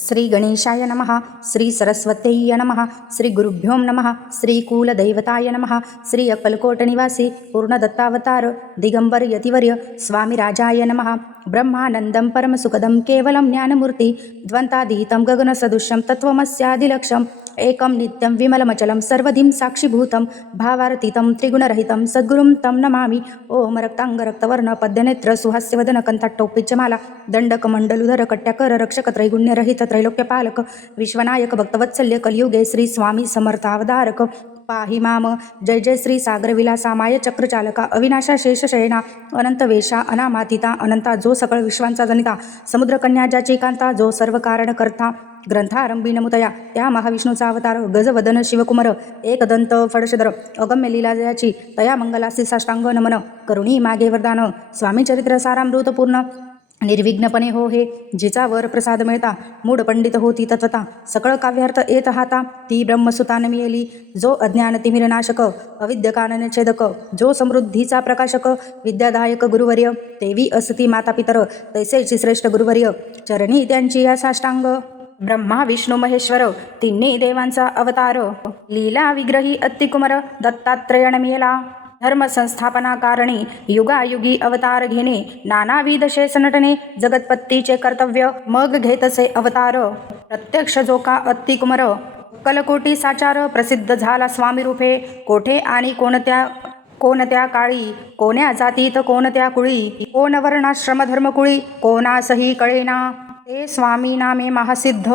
श्री गणेशाय नमः. श्री सरस्वत्यै नमः. श्री गुरुभ्यो नमः. श्री कुलदैवताय नमः. श्री अक्कलकोट निवासी पूर्णदत्तावतार दिगंबर यतिवर्य स्वामी राजाय नमः. ब्रह्मानंदं परमसुखदं केवलं ज्ञानमूर्ति द्वंतातीतं गगनसदृशं तत्त्वमस्यादिलक्ष्यम् एकं नित्यं विमलमचलं सर्वधिं साक्षिभूतं भावातीतं त्रिगुणरहितं सद्गुरुं तं नमामि. ओम रक्तांगरक्तवर्ण पद्यनेत्र सुहास्यवदन कंठाटोपिचमाला दंडकमंडलुधर कट्याकर रक्षक त्रैगुण्यरहित त्रैलोक्यपालक विश्वनायक भक्तवत्सल्य कलियुगे श्री स्वामी समर्थावधारक पाहि माम. जय जय श्री सागर विलासा माय चक्रचालका अविनाशा शेषशयना अनंत वेशा अनामातिता अनंता जो सकळ विश्वांचा जनिता समुद्रकन्या ज्याची कांता जो सर्व कारण करता ग्रंथारंभी नमुतया त्या महाविष्णूचा अवतार गजवदन शिवकुमार एकदंत फडशदर अगम्य लीला जयाची तया मंगलासी साष्टांग नमन करुणी मागे वरदान स्वामी चरित्र सारामृतपूर्ण निर्विघ्नपणे हो हे जिचा वर प्रसाद मिळता मूढ पंडित होती तत्वता सकळ काव्यार्थ येत हाता ती ब्रह्मसुतान मिळेली जो अज्ञान तिमिरनाशक अविद्य कानन छेदक जो समृद्धीचा प्रकाशक विद्यादायक गुरुवर्य देवी असती माता पितर तैसेची श्रेष्ठ गुरुवर्य चरणी त्यांची या साष्टांग ब्रह्मा विष्णू महेश्वर तिन्ही देवांचा अवतार लीला विग्रही अत्तिकुमार दत्तात्रयण मिळेला धर्म संस्थापना कारणी युगायुगी अवतार घेणे नानाविध शेष नटणे जगतपत्तीचे कर्तव्य मग घेतसे अवतार प्रत्यक्ष जो का अत्तिकुमार कलकोटी साचार प्रसिद्ध झाला स्वामी रूपे कोठे आणि कोणत्या काळी कोण्या जातीत कोणत्या कुळी कोण वर्णाश्रम धर्मकुळी कोणासही कळेना ते स्वामी नामे महासिद्ध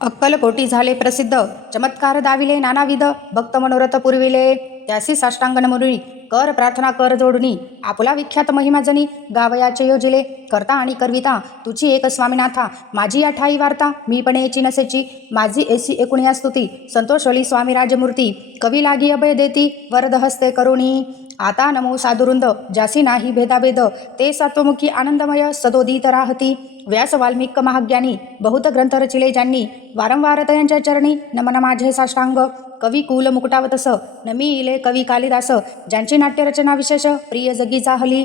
अक्कलकोटी झाले प्रसिद्ध चमत्कार दाविले नानाविध भक्त मनोरथ पुरविले त्यासी साष्टांग नमोनी कर प्रार्थना कर जोडणी आपुला विख्यात महिमा जनी गावयाचे योजिले करता आणि करविता तुझी एक स्वामीनाथा माझी या ठाई वार्ता मी पण याची नसेची माझी एसी एकुणिया स्तुती संतोषवली स्वामी राजमूर्ती कवी लागी अभय देती वरद हस्ते करुणी आता नमो साधुरुंद ज्यासी नाही भेदाभेद ते सात्वमुखी आनंदमय सदोदित राहती व्यास वाल्मिक महाज्ञानी बहुत ग्रंथ रचिले ज्यांनी वारंवार तयांच्या चरणी नमन माझे साष्टांग कवी कुल मुकुटावतस नमी इले कवी कालिदास ज्यांची नाट्यरचना विशेष प्रिय जगी जाहली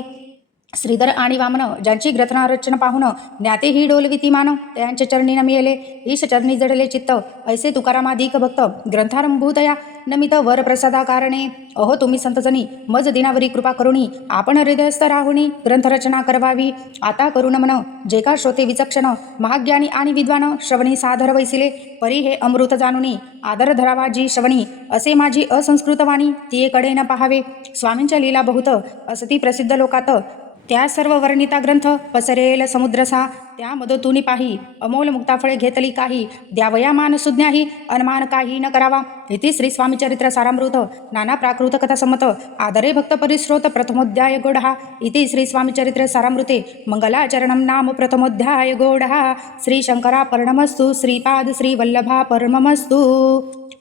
श्रीधर आणि वामन ज्यांची ग्रंथना रचना पाहून ज्ञाते ही डोलविती मान त्यांच्या चरणी नमियले ईश चरणी जडले चित्त ऐसे तुकारामाधिक भक्त ग्रंथारंभूतया नमित वर प्रसादा कारणे अहो तुम्ही संतजनी मज दिनावरी कृपा करुणी आपण हृदयस्थ राहुनी ग्रंथरचना करवावी आता करुण मन जे का श्रोते विचक्षण महाज्ञानी आणि विद्वान श्रवणी साधर वैसिले परी हे अमृत जाणुनी आदर धरावा जी श्रवणी असे माझी असंस्कृत वाणी ती कडे न पाहावे स्वामींच्या लीला बहुत असती प्रसिद्ध लोकात त्या सर्व वर्णिता ग्रंथ पसरेल समुद्रसा त्या मदतुनी पाही अमोल मुक्ताफळे घेतली काही द्यावया मान सुज्ञाही अनमान काही न करावा इति श्री स्वामी चरित्र सारामृत नाना प्राकृत कथा संमत आदरे भक्त परिश्रोत प्रथमोध्याय गोढा इति श्री स्वामी चरित्र सारामृते मंगलाचरणम नाम प्रथमोध्याय गोढा श्री शंकरा पर्णमस्तु श्रीपाद श्री वल्लभा परममस्तु.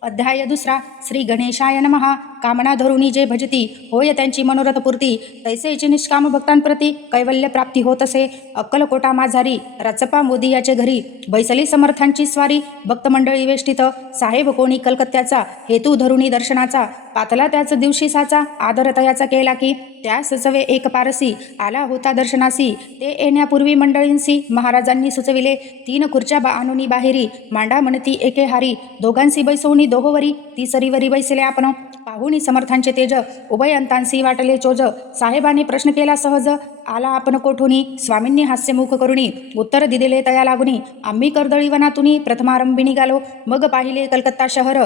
अध्याय दुसरा. श्री गणेशाय नमः. कामना धरुणी जे भजती होय त्यांची मनोरथ पूर्ती तैसेची निष्काम भक्तांप्रती कैवल्य प्राप्ती होत असे. अक्कलकोटा माझारी रचपा मोदी याचे घरी बैसली समर्थांची स्वारी भक्त मंडळी वेष्टित साहेब कोणी कलकत्त्याचा हेतू धरुणी दर्शनाचा पातला त्याच दिवशी साचा आदर तयाचा केला की त्या सचवे एक पारसी आला होता दर्शनासी ते येण्यापूर्वी मंडळींसी महाराजांनी सुचविले 3 खुर्च्या आणुनी बाहेरी मांडा म्हणती एके हारी दोघांसी बैसवणी दोहोवरी तिसरीवरी बैसले आपण पाहुणी समर्थांचे तेज उभयंतांसी वाटले चोज साहेबांनी प्रश्न केला सहज आला आपण कोठुनी स्वामींनी हास्यमुख करुणी उत्तर दिलेले तया लागुनी आम्ही कर्दळी वनातुनी प्रथमारंभी निघालो मग पाहिले कलकत्ता शहर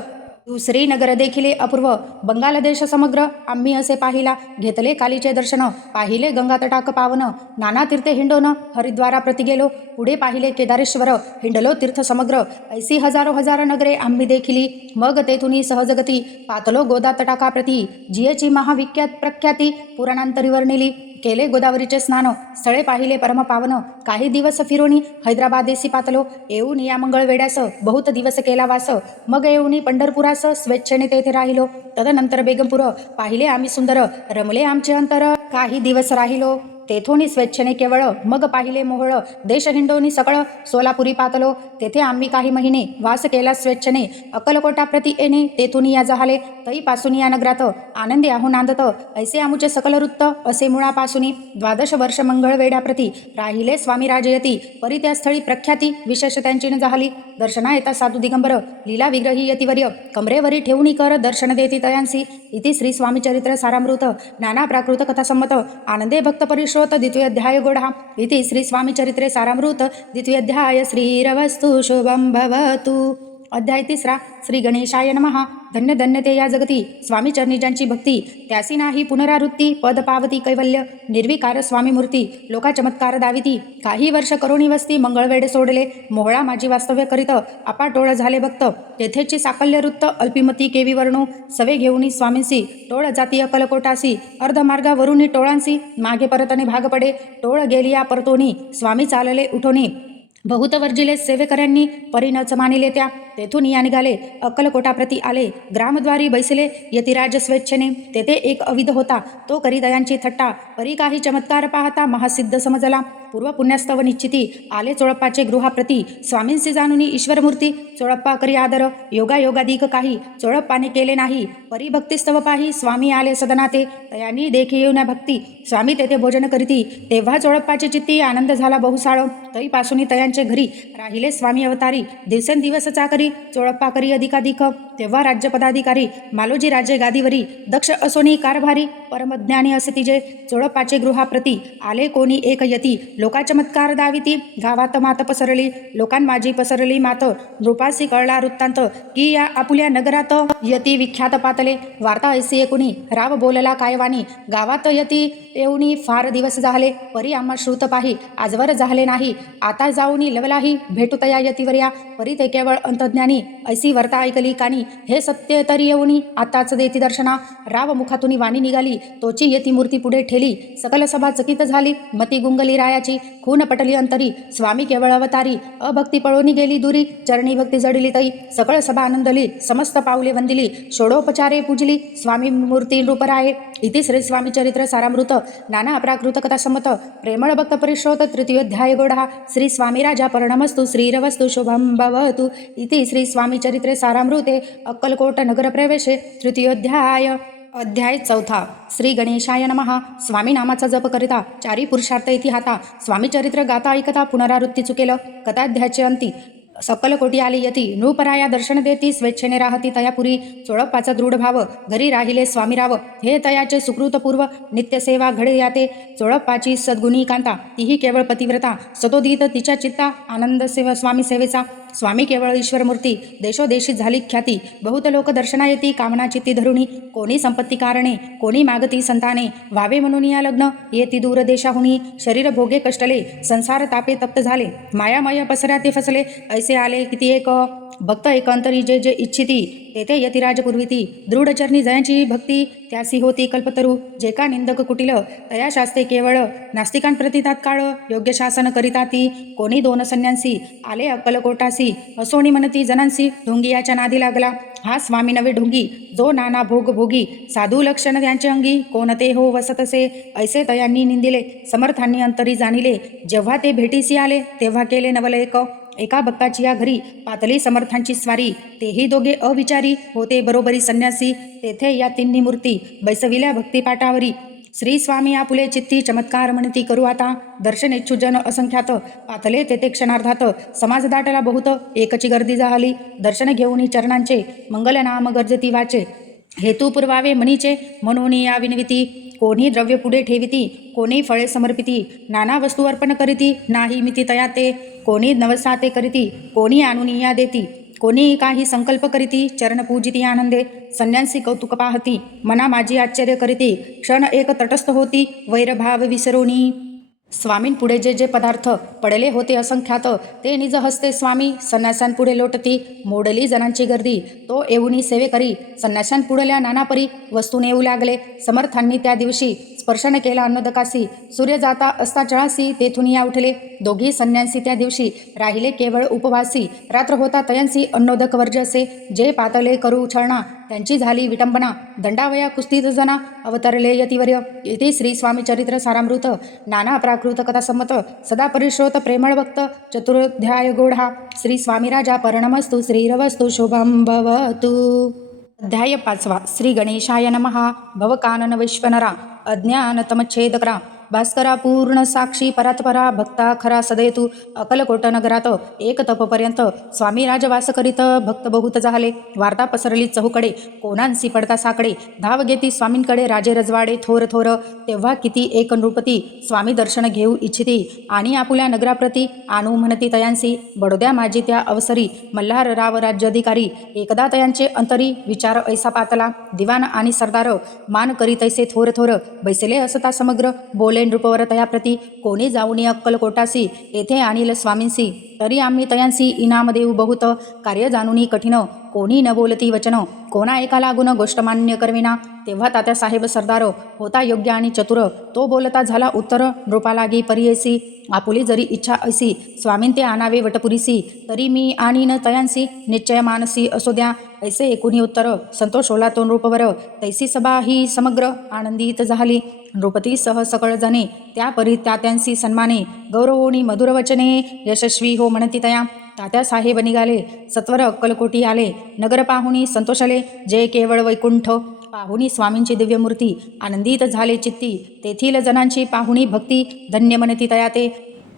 दुसरे नगर देखिले अपूर्व बंगाल देश समग्र आम्ही असे पाहिला घेतले कालीचे दर्शन पाहिले गंगा तटाक पावन नाना तीर्थे हिंडोन हरिद्वारा प्रति गेलो पुढे पाहिले केदारेश्वर हिंडलो तीर्थ समग्र ऐसी हजारो हजार नगरे आम्ही देखिली मग तेथुनी सहजगती पातलो गोदा तटाका प्रती जियेची महाविख्यात प्रख्याती पुराणांतरी वर्णिली केले गोदावरीचे स्नान स्थळे पाहिले परमपावन काही दिवस फिरोनी हैदराबादेसी पातलो येऊन या मंगळ वेड्यास बहुत दिवस केला वास मग येऊनी पंढरपुरास स्वेच्छेने तेथे राहिलो तदनंतर बेगमपुर पाहिले आम्ही सुंदर रमले आमचे अंतर काही दिवस राहिलो तेथोनी स्वेच्छेने केवळ मग पाहिले मोहळ देश हिंडोनी सकळ सोलापुरी पातलो. तेथे आम्ही काही महिने वास केला स्वेच्छेने अक्कलकोटाप्रती येणे तेथून या जहाले तईपासून या नगरात आनंदी आहो नांदत ऐसे आमुचे सकल वृत्त असे मुळापासून 12 वर्ष मंगळवेढ्याप्रती राहिले स्वामी राजयती परी त्या स्थळी प्रख्याती विशेष त्यांची न झाली. दर्शना येता साधू दिगंबर लीला विग्रही यतिवर्य कमरेवरी ठेवूनी कर दर्शन देती तयांसी. इति श्री स्वामी चरित्र सारामृत नाना प्राकृत कथा संमत आनंदे भक्त परिश्रोत द्वितीयोध्याय गोढा. इति श्री स्वामी चरित्रे सारामृत द्वितीयोध्याय श्रीरवस्तु शुभं भवतु. अध्याय 3 श्री गणेशाय नमः. धन्य धन्य ते या जगती स्वामी चरणी ज्यांची भक्ती त्यासी नाही पुनरावृत्ती पद पावती कैवल्य निर्विकार स्वामी मूर्ती लोका चमत्कार दाविती. काही वर्ष करुणी वस्ती मंगळवेढे सोडले मोहळा माझी वास्तव्य करीत अपाटोळ झाले भक्त तेथेची साकल्य वृत्त अल्पिमती केवी वर्णू सवे घेऊनी स्वामींसी टोळ जाती अकलकोटासी अर्धमार्गावरुनी टोळांसी मागे परतने भाग पडे टोळ गेली या परतोनी स्वामी चालले उठोनी बहुत वर्जिले सेवेकऱ्यांनी परिणच मानिले त्या तेथून या निघाले अक्कलकोटाप्रती आले ग्रामद्वारी बैसले यतिराज स्वेच्छेने. तेथे एक अविध होता तो करी दयांची थट्टा परी काही चमत्कार पाहता महासिद्ध समजला. पूर्व पुण्यस्तव निश्चिती आले चोळप्पाचे गृहाप्रती स्वामींसी जाणुनी ईश्वरमूर्ती चोळप्पा करी आदर योगायोगाधिक काही चोळप्पाने केले नाही परी भक्तिस्तव पाही स्वामी आले सदनाते तयांनी देखी येऊन भक्ती स्वामी तेथे भोजन करीती. तेव्हा चोळप्पाची चित्ती आनंद झाला बहुसाळ तईपासून तयांचे घरी राहिले स्वामी अवतारी दिवसेंदिवस चाकरी चोळप्पा करी अधिकाधिक. तेव्हा राज्य पदाधिकारी मालोजी राजे गादीवरी दक्ष असोनी कारभारी परमज्ञानी असे तिजे चोळप्पाचे गृहाप्रती आले कोणी एक यती लोका चमत्कार दाविती. गावात मात पसरली लोकांमाजी पसरली मात नृपासी कळला वृत्तांत की या आपुल्या नगरात यती विख्यात पातले. वार्ता ऐसी एकुणी राव बोलला कायवानी गावात यती येऊनी फार दिवस झाले परी आम्हा श्रुत पाही आजवर झाले नाही आता जाऊनी लवलाही भेटुतया यतीवर्या परी ते केवळ अंतज्ञानी ऐसी वार्ता ऐकली कानी हे सत्य तरी येऊनी आताच देती दर्शना. राव मुखातून वाणी निघाली तोची यती मूर्ती पुढे ठेली सकल सभा चकित झाली मती गुंगली रायाची खून पटली अंतरी स्वामी केवळ अवतारी अभक्ती पळोनी गेली दुरी चरणी भक्ती जडिली तई सकळ सभा आनंदली समस्त पावले वंदिली षोडोपचारे पूजली स्वामी मूर्ती नृपराये. इति श्री स्वामी चरित्र सारामृत नाना प्राकृत कथा संमत प्रेमळ भक्त परिश्रोत तृतीयोध्याय गोढा. श्री स्वामी राजा पर्णमस्तु श्रीरवस्तु शुभं भवतु. इति श्री स्वामी चरित्रे सारामृते अक्कलकोट नगर प्रवेशे तृतीयोध्याय. अध्याय 4 श्री गणेशाय नमः. स्वामी नामाचा जप करिता चारी पुरुषार्थ इति हाता स्वामी चरित्र गाता ऐकता पुनरावृत्ती चुकेल कथाध्यायाचे अंती सकल कोटी आली यती नृपराया दर्शन देती स्वेच्छेने राहती तयापुरी चोळप्पाचा दृढ भाव घरी राहिले स्वामीराव हे तयाचे सुकृतपूर्व नित्यसेवा घडे याते. चोळप्पाची सद्गुणी कांता तीही केवळ पतिव्रता सतोदित तिच्या चित्ता आनंद स्वामी सेवेचा. स्वामी केवळ ईश्वरमूर्ती देशोदेशी झाली ख्याती बहुत लोक दर्शना येती कामना चित्ती धरुणी कोणी संपत्ती कारणे कोणी मागती संताने व्हावे म्हणून या लग्न येती दूर देशाहुनी शरीर भोगे कष्टले संसार तापे तप्त झाले मायामय पसरा ते फसले ऐसे आले किती एक भक्त एकांतरी जे जे इच्छिती तेथे यतिराज पुरविती दृढचरणी जयांची भक्ती त्यासी होती कल्पतरू जे का निंदक कुटिल तया शास्ते केवळ नास्तिकांप्रती तात्काळ योग्य शासन करिता ती कोणी 2 संन्यासी आले अक्कलकोटासी असोणी म्हणती जनांसी ढोंगियाच्या नादी लागला हा स्वामी नवे ढोंगी जो नाना भोग भोगी साधू लक्षण त्यांचे अंगी कोणते हो वसतसे ऐसे तयांनी निंदिले समर्थांनी अंतरी जाणिले जेव्हा ते भेटीसी आले तेव्हा केले नवलेक एका भक्ताची या घरी पातली समर्थांची स्वारी तेही दोघे अविचारी होते बरोबरी संन्यासी तेथे या तिन्ही मूर्ती बैसविल्या भक्तिपाठावरी श्री स्वामी आपुले चित्ती चमत्कार म्हणती करू आता दर्शन इच्छू जन असंख्यात पातले तेथे क्षणार्धात समाज दाटला बहुत एकची गर्दी झाली दर्शन घेऊन चरणांचे मंगल नाम गर्जती वाचे हेतू पुरवावे मनीचे म्हणून या विनविती कोणी द्रव्य पुढे ठेविती कोणी फळे समर्पिती नाना वस्तू अर्पण करीती नाही मिती तयाते कोणी नवसाते करीती कोणी आणुनिया देती कोणी काही संकल्प करीती चरण पूजिती आनंदे संन्यासी कौतुक पाहती मना माझी आश्चर्य करीती क्षण एक तटस्थ होती वैरभाव विसरोनी स्वामींपुढे जे जे पदार्थ पडले होते असंख्यात ते निज हस्ते स्वामी संन्याशांपुढे लोटती मोडली जनांची गर्दी तो येऊनी सेवे करी संन्याशांपुढल्या नानापरी वस्तू नेऊ लागले समर्थांनी त्या दिवशी स्पर्शन केला अन्नोदकासी. सूर्य जाता असता चळासी तेथून या उठले. दोघी संन्यासी त्या दिवशी राहिले केवळ उपवासी. रात्र होता तयांसी अन्नोदक वर्ज असे. जे पातले करू छळणा त्यांची झाली विटंबना. दंडावया कुस्तीत जना अवतरले यतिवर्य. इति श्री स्वामी चरित्र सारामृत नाना प्राकृत कथा संमत सदा परिश्रोत प्रेमळ भक्त चतुरोध्याय गोढा. श्री स्वामी राजा पर्णमस्तु श्रीरवस्तु शुभं भवतु. अध्याय 5. श्री गणेशाय नमः. भवकानन विश्वनरा अज्ञानतमच्छेदकरा भास्करा पूर्ण साक्षी परात्परा भक्ता खरा सदयतु. अकलकोट नगरात एक तपपर्यंत स्वामी राजवास करीत भक्त बहुत झाले. वार्ता पसरली चहूकडे कोणांसी पडता साकडे. धाव घेती स्वामींकडे राजे रजवाडे थोर थोर. तेव्हा किती एक नृपती स्वामी दर्शन घेऊ इच्छिती आणि आपुल्या नगराप्रती आणू म्हणती तयांसी. बडोद्या माझी त्या अवसरी मल्हार राव राज्याधिकारी. एकदा तयांचे अंतरी विचार ऐसा पातला. दिवाण आणि सरदार मान करी तैसे थोर थोर. बैसले असता समग्र बोले नृपवर तयाप्रती. कोणी जाऊनी अक्कलकोटासी येथे आणील स्वामींसी. तरी आम्ही तयांसी इनाम देऊ बहुत. कार्य जाणूनी कठीण कोणी न बोलती वचन. कोणा एका लागून गोष्ट मान्य करविना. तेव्हा तात्या साहेब सरदार होता योग्य आणि चतुर. तो बोलता झाला उत्तर नृपा लागी परियेसी. आपुली जरी इच्छा ऐसी स्वामीन ते आणावे वटपुरीसी. तरी मी आणि न तयांसी निश्चय मानसी असो द्या. ऐसे एकूणी उत्तर संतोष ओला तो नृपवर. तैसी सभा ही समग्र आनंदित झाली. नृपती सह सकळ जणे त्या परी त्यांसी सन्माने. गौरवोनी मधुर वचने यशस्वी हो म्हणती तया. तात्या साहेब निघाले सत्वर अक्कलकोटी आले. नगर पाहुणी संतोषले जे केवळ वैकुंठ. पाहुणी स्वामींची दिव्यमूर्ती आनंदित झाले चित्ती. तेथील जनांची पाहुणी भक्ती धन्य म्हणती तया ते.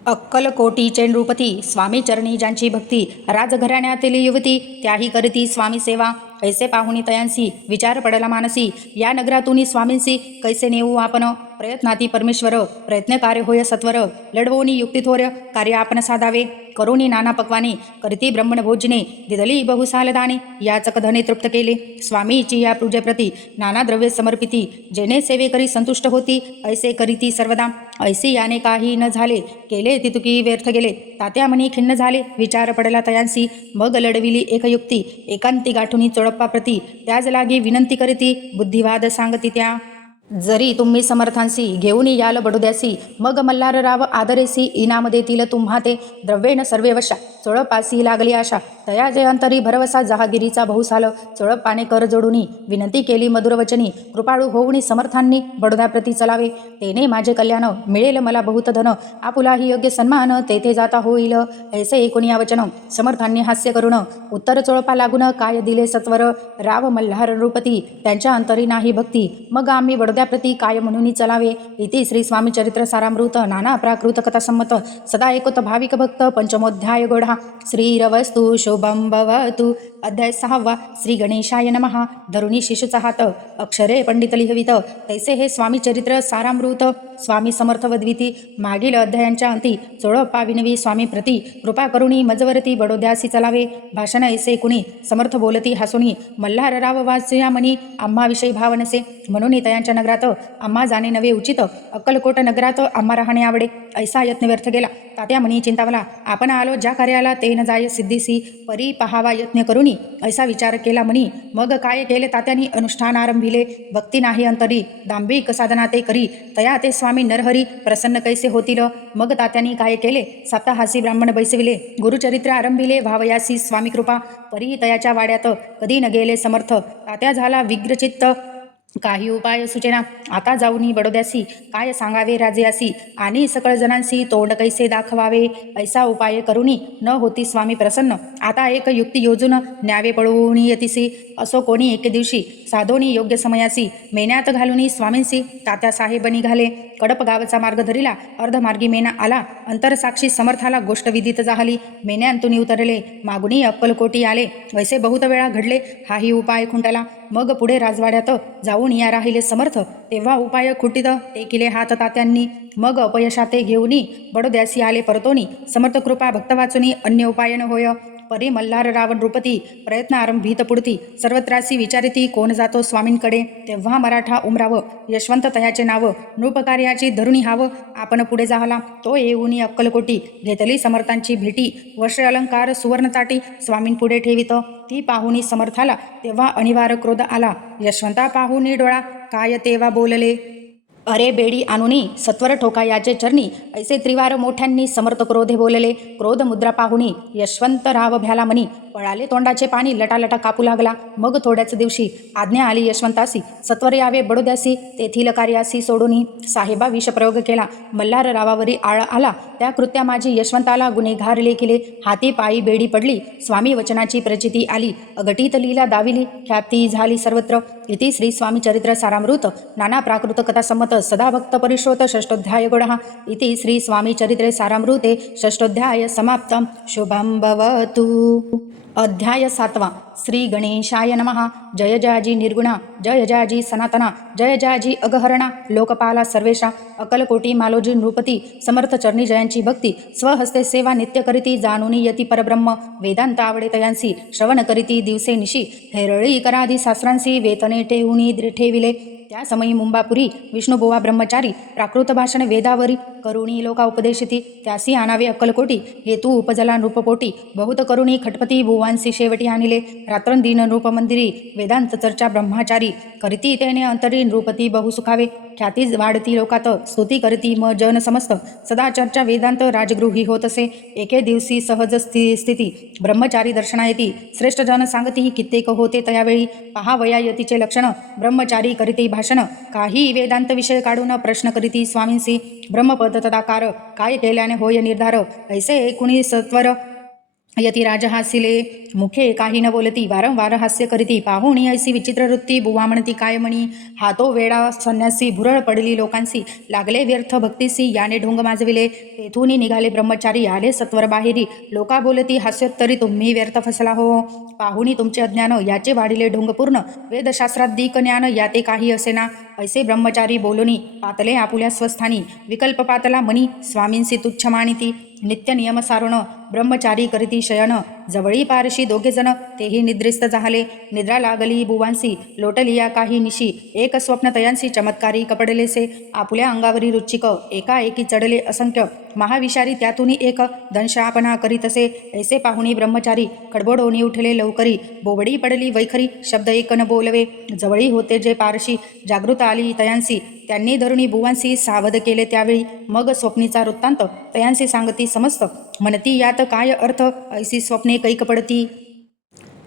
अक्कलकोटीचे नृपती स्वामी चरणी ज्यांची भक्ती. राजघराण्यातील युवती त्याही करती स्वामी सेवा. ऐसे पाहुणी तयांसी विचार पडला मानसी. या नगरातून स्वामींसी कैसे नेऊ आपण. प्रयत्नाती परमेश्वर प्रयत्न कार्य होय सत्वर. लढवोनी युक्तिथोर कार्य आपण साधावे. करोनी नाना पक्वाने करती ब्रह्मण भोजने. दिदली बहुसालदाने याचक धने तृप्त केले. स्वामीची या पूजेप्रती नाना द्रव्ये समर्पिती. जेणे सेवे करी संतुष्ट होती ऐसे करीती सर्वदा. ऐसी याने काही न झाले केले तितुकी व्यर्थ गेले. तात्या मनी खिन्न झाले विचार पडला तयांसी. मग लढविली एक युक्ती एकांती गाठुनी चोळप्पा प्रती. त्याच लागी विनंती करीती बुद्धिवाद सांगती त्या. जरी तुम्ही समर्थांसी घेऊन याल बडोद्यासी. मग मल्हार राव आदरेसी इनाम देतील तुम्हा ते. द्रव्येन सर्वे वशा चोळप्पासी लागली आशा. तया जे अंतरी भरवसा जहागिरीचा बहुसाल. चोळप्पाने कर जोडूनी विनंती केली मधुरवचनी. कृपाळू होऊनी समर्थांनी बडोद्याप्रती चलावे. तेने माझे कल्याण मिळेल मला बहुत धन. आपुलाही योग्य सन्मान तेथे जाता होईल. ऐसे एकूणी वचन समर्थांनी हास्य करून. उत्तर चोळपा लागून काय दिले सत्वर. राव मल्हार नृपती त्यांच्या अंतरी नाही भक्ती. मग आम्ही बडोद्याप्रती काय म्हणून चलावे. इति श्री स्वामी चरित्र सारामृत नाना प्राकृत कथा संमत सदा एकोत भाविक भक्त पंचमोध्याय गोढा. श्रीरवस्तु शुभं भवतु. अध्याय 6. श्री गणेशाय नमः. धरुणी शिशुचा हात अक्षरे पंडित लिहवित. तैसे हे स्वामी चरित्र सारामृत स्वामी समर्थ वद्विती. मागील अध्यायांच्या अंती चोळप्पा विनवी स्वामी प्रती. कृपा करुणी मजवरती बडोद्यासी चलावे. भाषण ऐसे कुणी समर्थ बोलती हसुनी. मल्हार राव वाचया मनी आम्हाविषयी भाव नसे. म्हणून तयांच्या नगरात आम्हा जाणे नवे उचित. अक्कलकोट नगरात आम्हा राहणे आवडे. ऐसा यत्न व्यर्थ गेला. तात्या मनी चिंतावला. आपण आलो ज्या कार्याला ते न जाय सिद्धीसी. परी पहावा यत्न करुनी ऐसा विचार केला मनी. मग काय केले तात्यानी अनुष्ठान आरंभिले. भक्ती नाही अंतरी दांभिक साधना ते करी. तया ते स्वामी नरहरी प्रसन्न कैसे होतील. मग तात्यानी काय केले सप्ताहासी ब्राह्मण बैसविले. गुरुचरित्र आरंभिले भावयासी स्वामी कृपा. परी तयाच्या वाड्यात कधी न गेले समर्थ. तात्या झाला विग्रचित्त काही उपाय सुचेना. आता जाऊनी बडोद्यासी काय सांगावे राजेयासी. आणि सकळ जणांसी तोंड कैसे दाखवावे. ऐसा उपाय करुनी न होती स्वामी प्रसन्न. आता एक युक्ती योजून न्यावे पळवून येतीसी. असो कोणी एके दिवशी साधोनी योग्य समयासी. मेन्यात घालूनी स्वामींसी तात्या साहेब निघाले. कडप गावचा मार्ग धरिला. अर्धमार्गी मेना आला. अंतरसाक्षी समर्थाला गोष्ट विदित झाली. मेन्यांतून उतरले. मागुनी अक्कलकोटी आले. वैसे बहुत वेळा घडले हाही उपाय खुंटला. मग पुढे राजवाड्यात जाऊन या राहिले समर्थ. तेव्हा उपाय खुटीत ते केले हात तात्यांनी. मग अपयशाते घेऊनी बडोद्यासी आले परतोनी. समर्थ कृपा भक्त वाचुनी अन्य उपाय न होय. परी मल्हार रावण नृपती प्रयत्न आरंभित पुढती. सर्वत्रासी विचारिती कोण जातो स्वामींकडे. तेव्हा मराठा उमराव यशवंत तयाचे नाव. नृपकार्याची धरुणी हाव. आपण पुढे झाला. तो येऊनी अक्कलकोटी घेतली समर्थांची भेटी. वस्त्र अलंकार सुवर्ण ताटी स्वामींपुढे ठेवित. ती पाहुणी समर्थाला तेव्हा अनिवार्य क्रोध आला. यशवंता पाहुणी डोळा काय तेव्हा बोलले. अरे बेडी आणुनी सत्वर ठोका याचे चरणी, ऐसे त्रिवार मोठ्यांनी समर्थ क्रोधे बोलले. क्रोध मुद्रा पाहुनी यशवंतराव भ्याला मनी, पळाले तोंडाचे पाणी लटालटा कापू लागला. मग थोड्याच दिवशी आज्ञा आली यशवंतासी, सत्वर यावे बडोद्यासी, तेथील कार्यासी सोडूनी. साहेबा विषप्रयोग केला, मल्हार रावावरी आळ आला. त्या कृत्या माझी यशवंताला गुन्हेगार लेखिले. हाती पायी बेडी पडली, स्वामी वचनाची प्रचिती आली. अघटित लीला दाविली, ख्याती झाली सर्वत्र. इति श्री स्वामी चरित्र सारामृत नाना प्राकृत कथा संमत सदा भक्त परिश्रोत षष्ठोध्याय गुणः. इति श्री स्वामी चरित्रे सारामृते षष्ठोध्याय समाप्तम. शुभं भवतु. अध्याय 7. श्री गणेशाय नमः. जय जयाजी निर्गुणा, जय जयाजी सनातना, जय जयाजी अगहरणा, लोकपाला सर्वेशा, अकलकोटी मालोजी नृपती, समर्थ चरणी जयांची भक्ती, स्वहस्ते सेवा नित्य करीती, जाणूनी यती परब्रह्म, वेदांत आवडे तयांसी, श्रवण करीती दिवसे निशी, हेरळी कराधी शास्त्रांसी, वेतने ठेवूनी ठेविले. त्या समयी मुंबापुरी विष्णुबुवा ब्रह्मचारी, प्राकृत भाषण वेदावरी, करुणी लोका उपदेशिती, त्यासी आणावे अक्कलकोटी, हेतू उपजला नृपपोटी, बहुत करुणी खटपती बुवांसी शेवटी आणिले. रात्रंदिन नृपमंदिरी, वेदांत चर्चा ब्रह्मचारी, करीती तेने अंतरी नृपती बहुसुखावे, ख्याती वाढती लोकात, स्तुती करीती म जन समस्त, सदा चर्चा वेदांत राजगृही होत असे. एके दिवशी सहज स्थिती ब्रह्मचारी दर्शना येती, श्रेष्ठ जन सांगती कित्येक होते तयावेळी, पहावया यतीचे लक्षण, ब्रह्मचारी करीती भाषण, काही वेदांत विषय काढून प्रश्न करीती स्वामींसी, ब्रह्मपद तदाकार काय केल्याने होय निर्धार, ऐसे कुणी सत्वर यती राज हासिले, मुखे काही न बोलती, वारंवार हास्य करीती, पाहुणी ऐसी विचित्र वृत्ती, बुवा म्हणती काय म्हणी, हा तो वेडा संन्यासी, भुरळ पडली लोकांसी, लागले व्यर्थ भक्तीसी, याने ढोंग माजविले. तेथून निघाले ब्रह्मचारी, आले सत्वर बाहेरी, लोका बोलती हास्योत्तरी, तुम्ही व्यर्थ फसला हो. पाहुणी तुमचे अज्ञान, याचे वाढिले ढोंग पूर्ण, वेदशास्त्राधिक ज्ञान, याते काही असेना. ऐसे ब्रह्मचारी बोलुनी, पातले आपुल्या स्वस्थानी, विकल्प पातला मनी, स्वामींसी तुच्छ मानिती, नित्य नियम सारुण, ब्रह्मचारी करीती शयन, जवळी पारशी दोघेजण, तेही निद्रिस्त झाले. निद्रा लागली बुवांसी, लोटलिया काही निशी, एक स्वप्न तयांसी चमत्कारी कपडलेसे, आपुल्या अंगावरी रुचिक, एकाएकी चढले असंख्य, महाविषारी त्यातून एक, दंशापना करीतसे. ऐसे पाहुणी ब्रह्मचारी, खडबडोनी उठले लवकरी, बोबडी पडली वैखरी, शब्द एक न बोलवे, जवळी होते जे पारशी, जागृत आली तयांसी, त्यांनी धरुणी बुवांसी सावध केले. त्यावेळी मग स्वप्नीचा वृत्तांत तयांसी सांगती समस्त, म्हणती यात काय अर्थ, ऐसी स्वप्ने कैक पडती.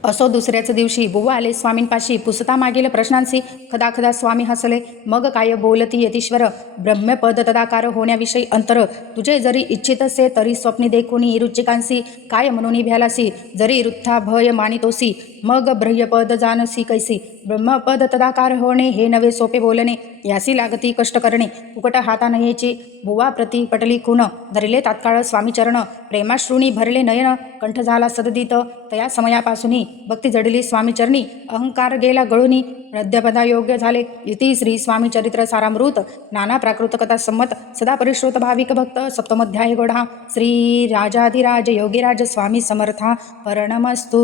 असो दुसऱ्याच दिवशी बुवा आले स्वामींपाशी, पुसता मागील प्रश्नांशी, खदाखदा स्वामी हसले. मग काय बोलती यतीश्वर, ब्रह्मपद तदाकार होण्याविषयी अंतर, तुझे जरी इच्छित असे तरी स्वप्नी देखुनी रुचिकांसी, काय म्हणून भ्यालासी, जरी वृथा भय मानितोसी, मग ब्रह्मपद जानसी कैसी. ब्रह्मपद तदाकार होणे हे नवे सोपे बोलणे, यासी लागती कष्ट करणे, फुकट हाता नयेची. बुवा प्रति पटली खून, धरले तात्काळ स्वामीचरण, प्रेमाश्रूनी भरले नयन, कंठ झाला सददित, तया समयापासून भक्ती जडली स्वामीचरणी, अहंकार गेला गळुनी, हृदयपदा योग्य झाले. इति श्री स्वामी चरित्र सारामृत नाना प्राकृत कथा संमत सदा परिश्रोत भाविक भक्त. सप्तमोध्याय गोढा. श्री राजाधिराज योगीराज स्वामी समर्था वर्णमस्तु.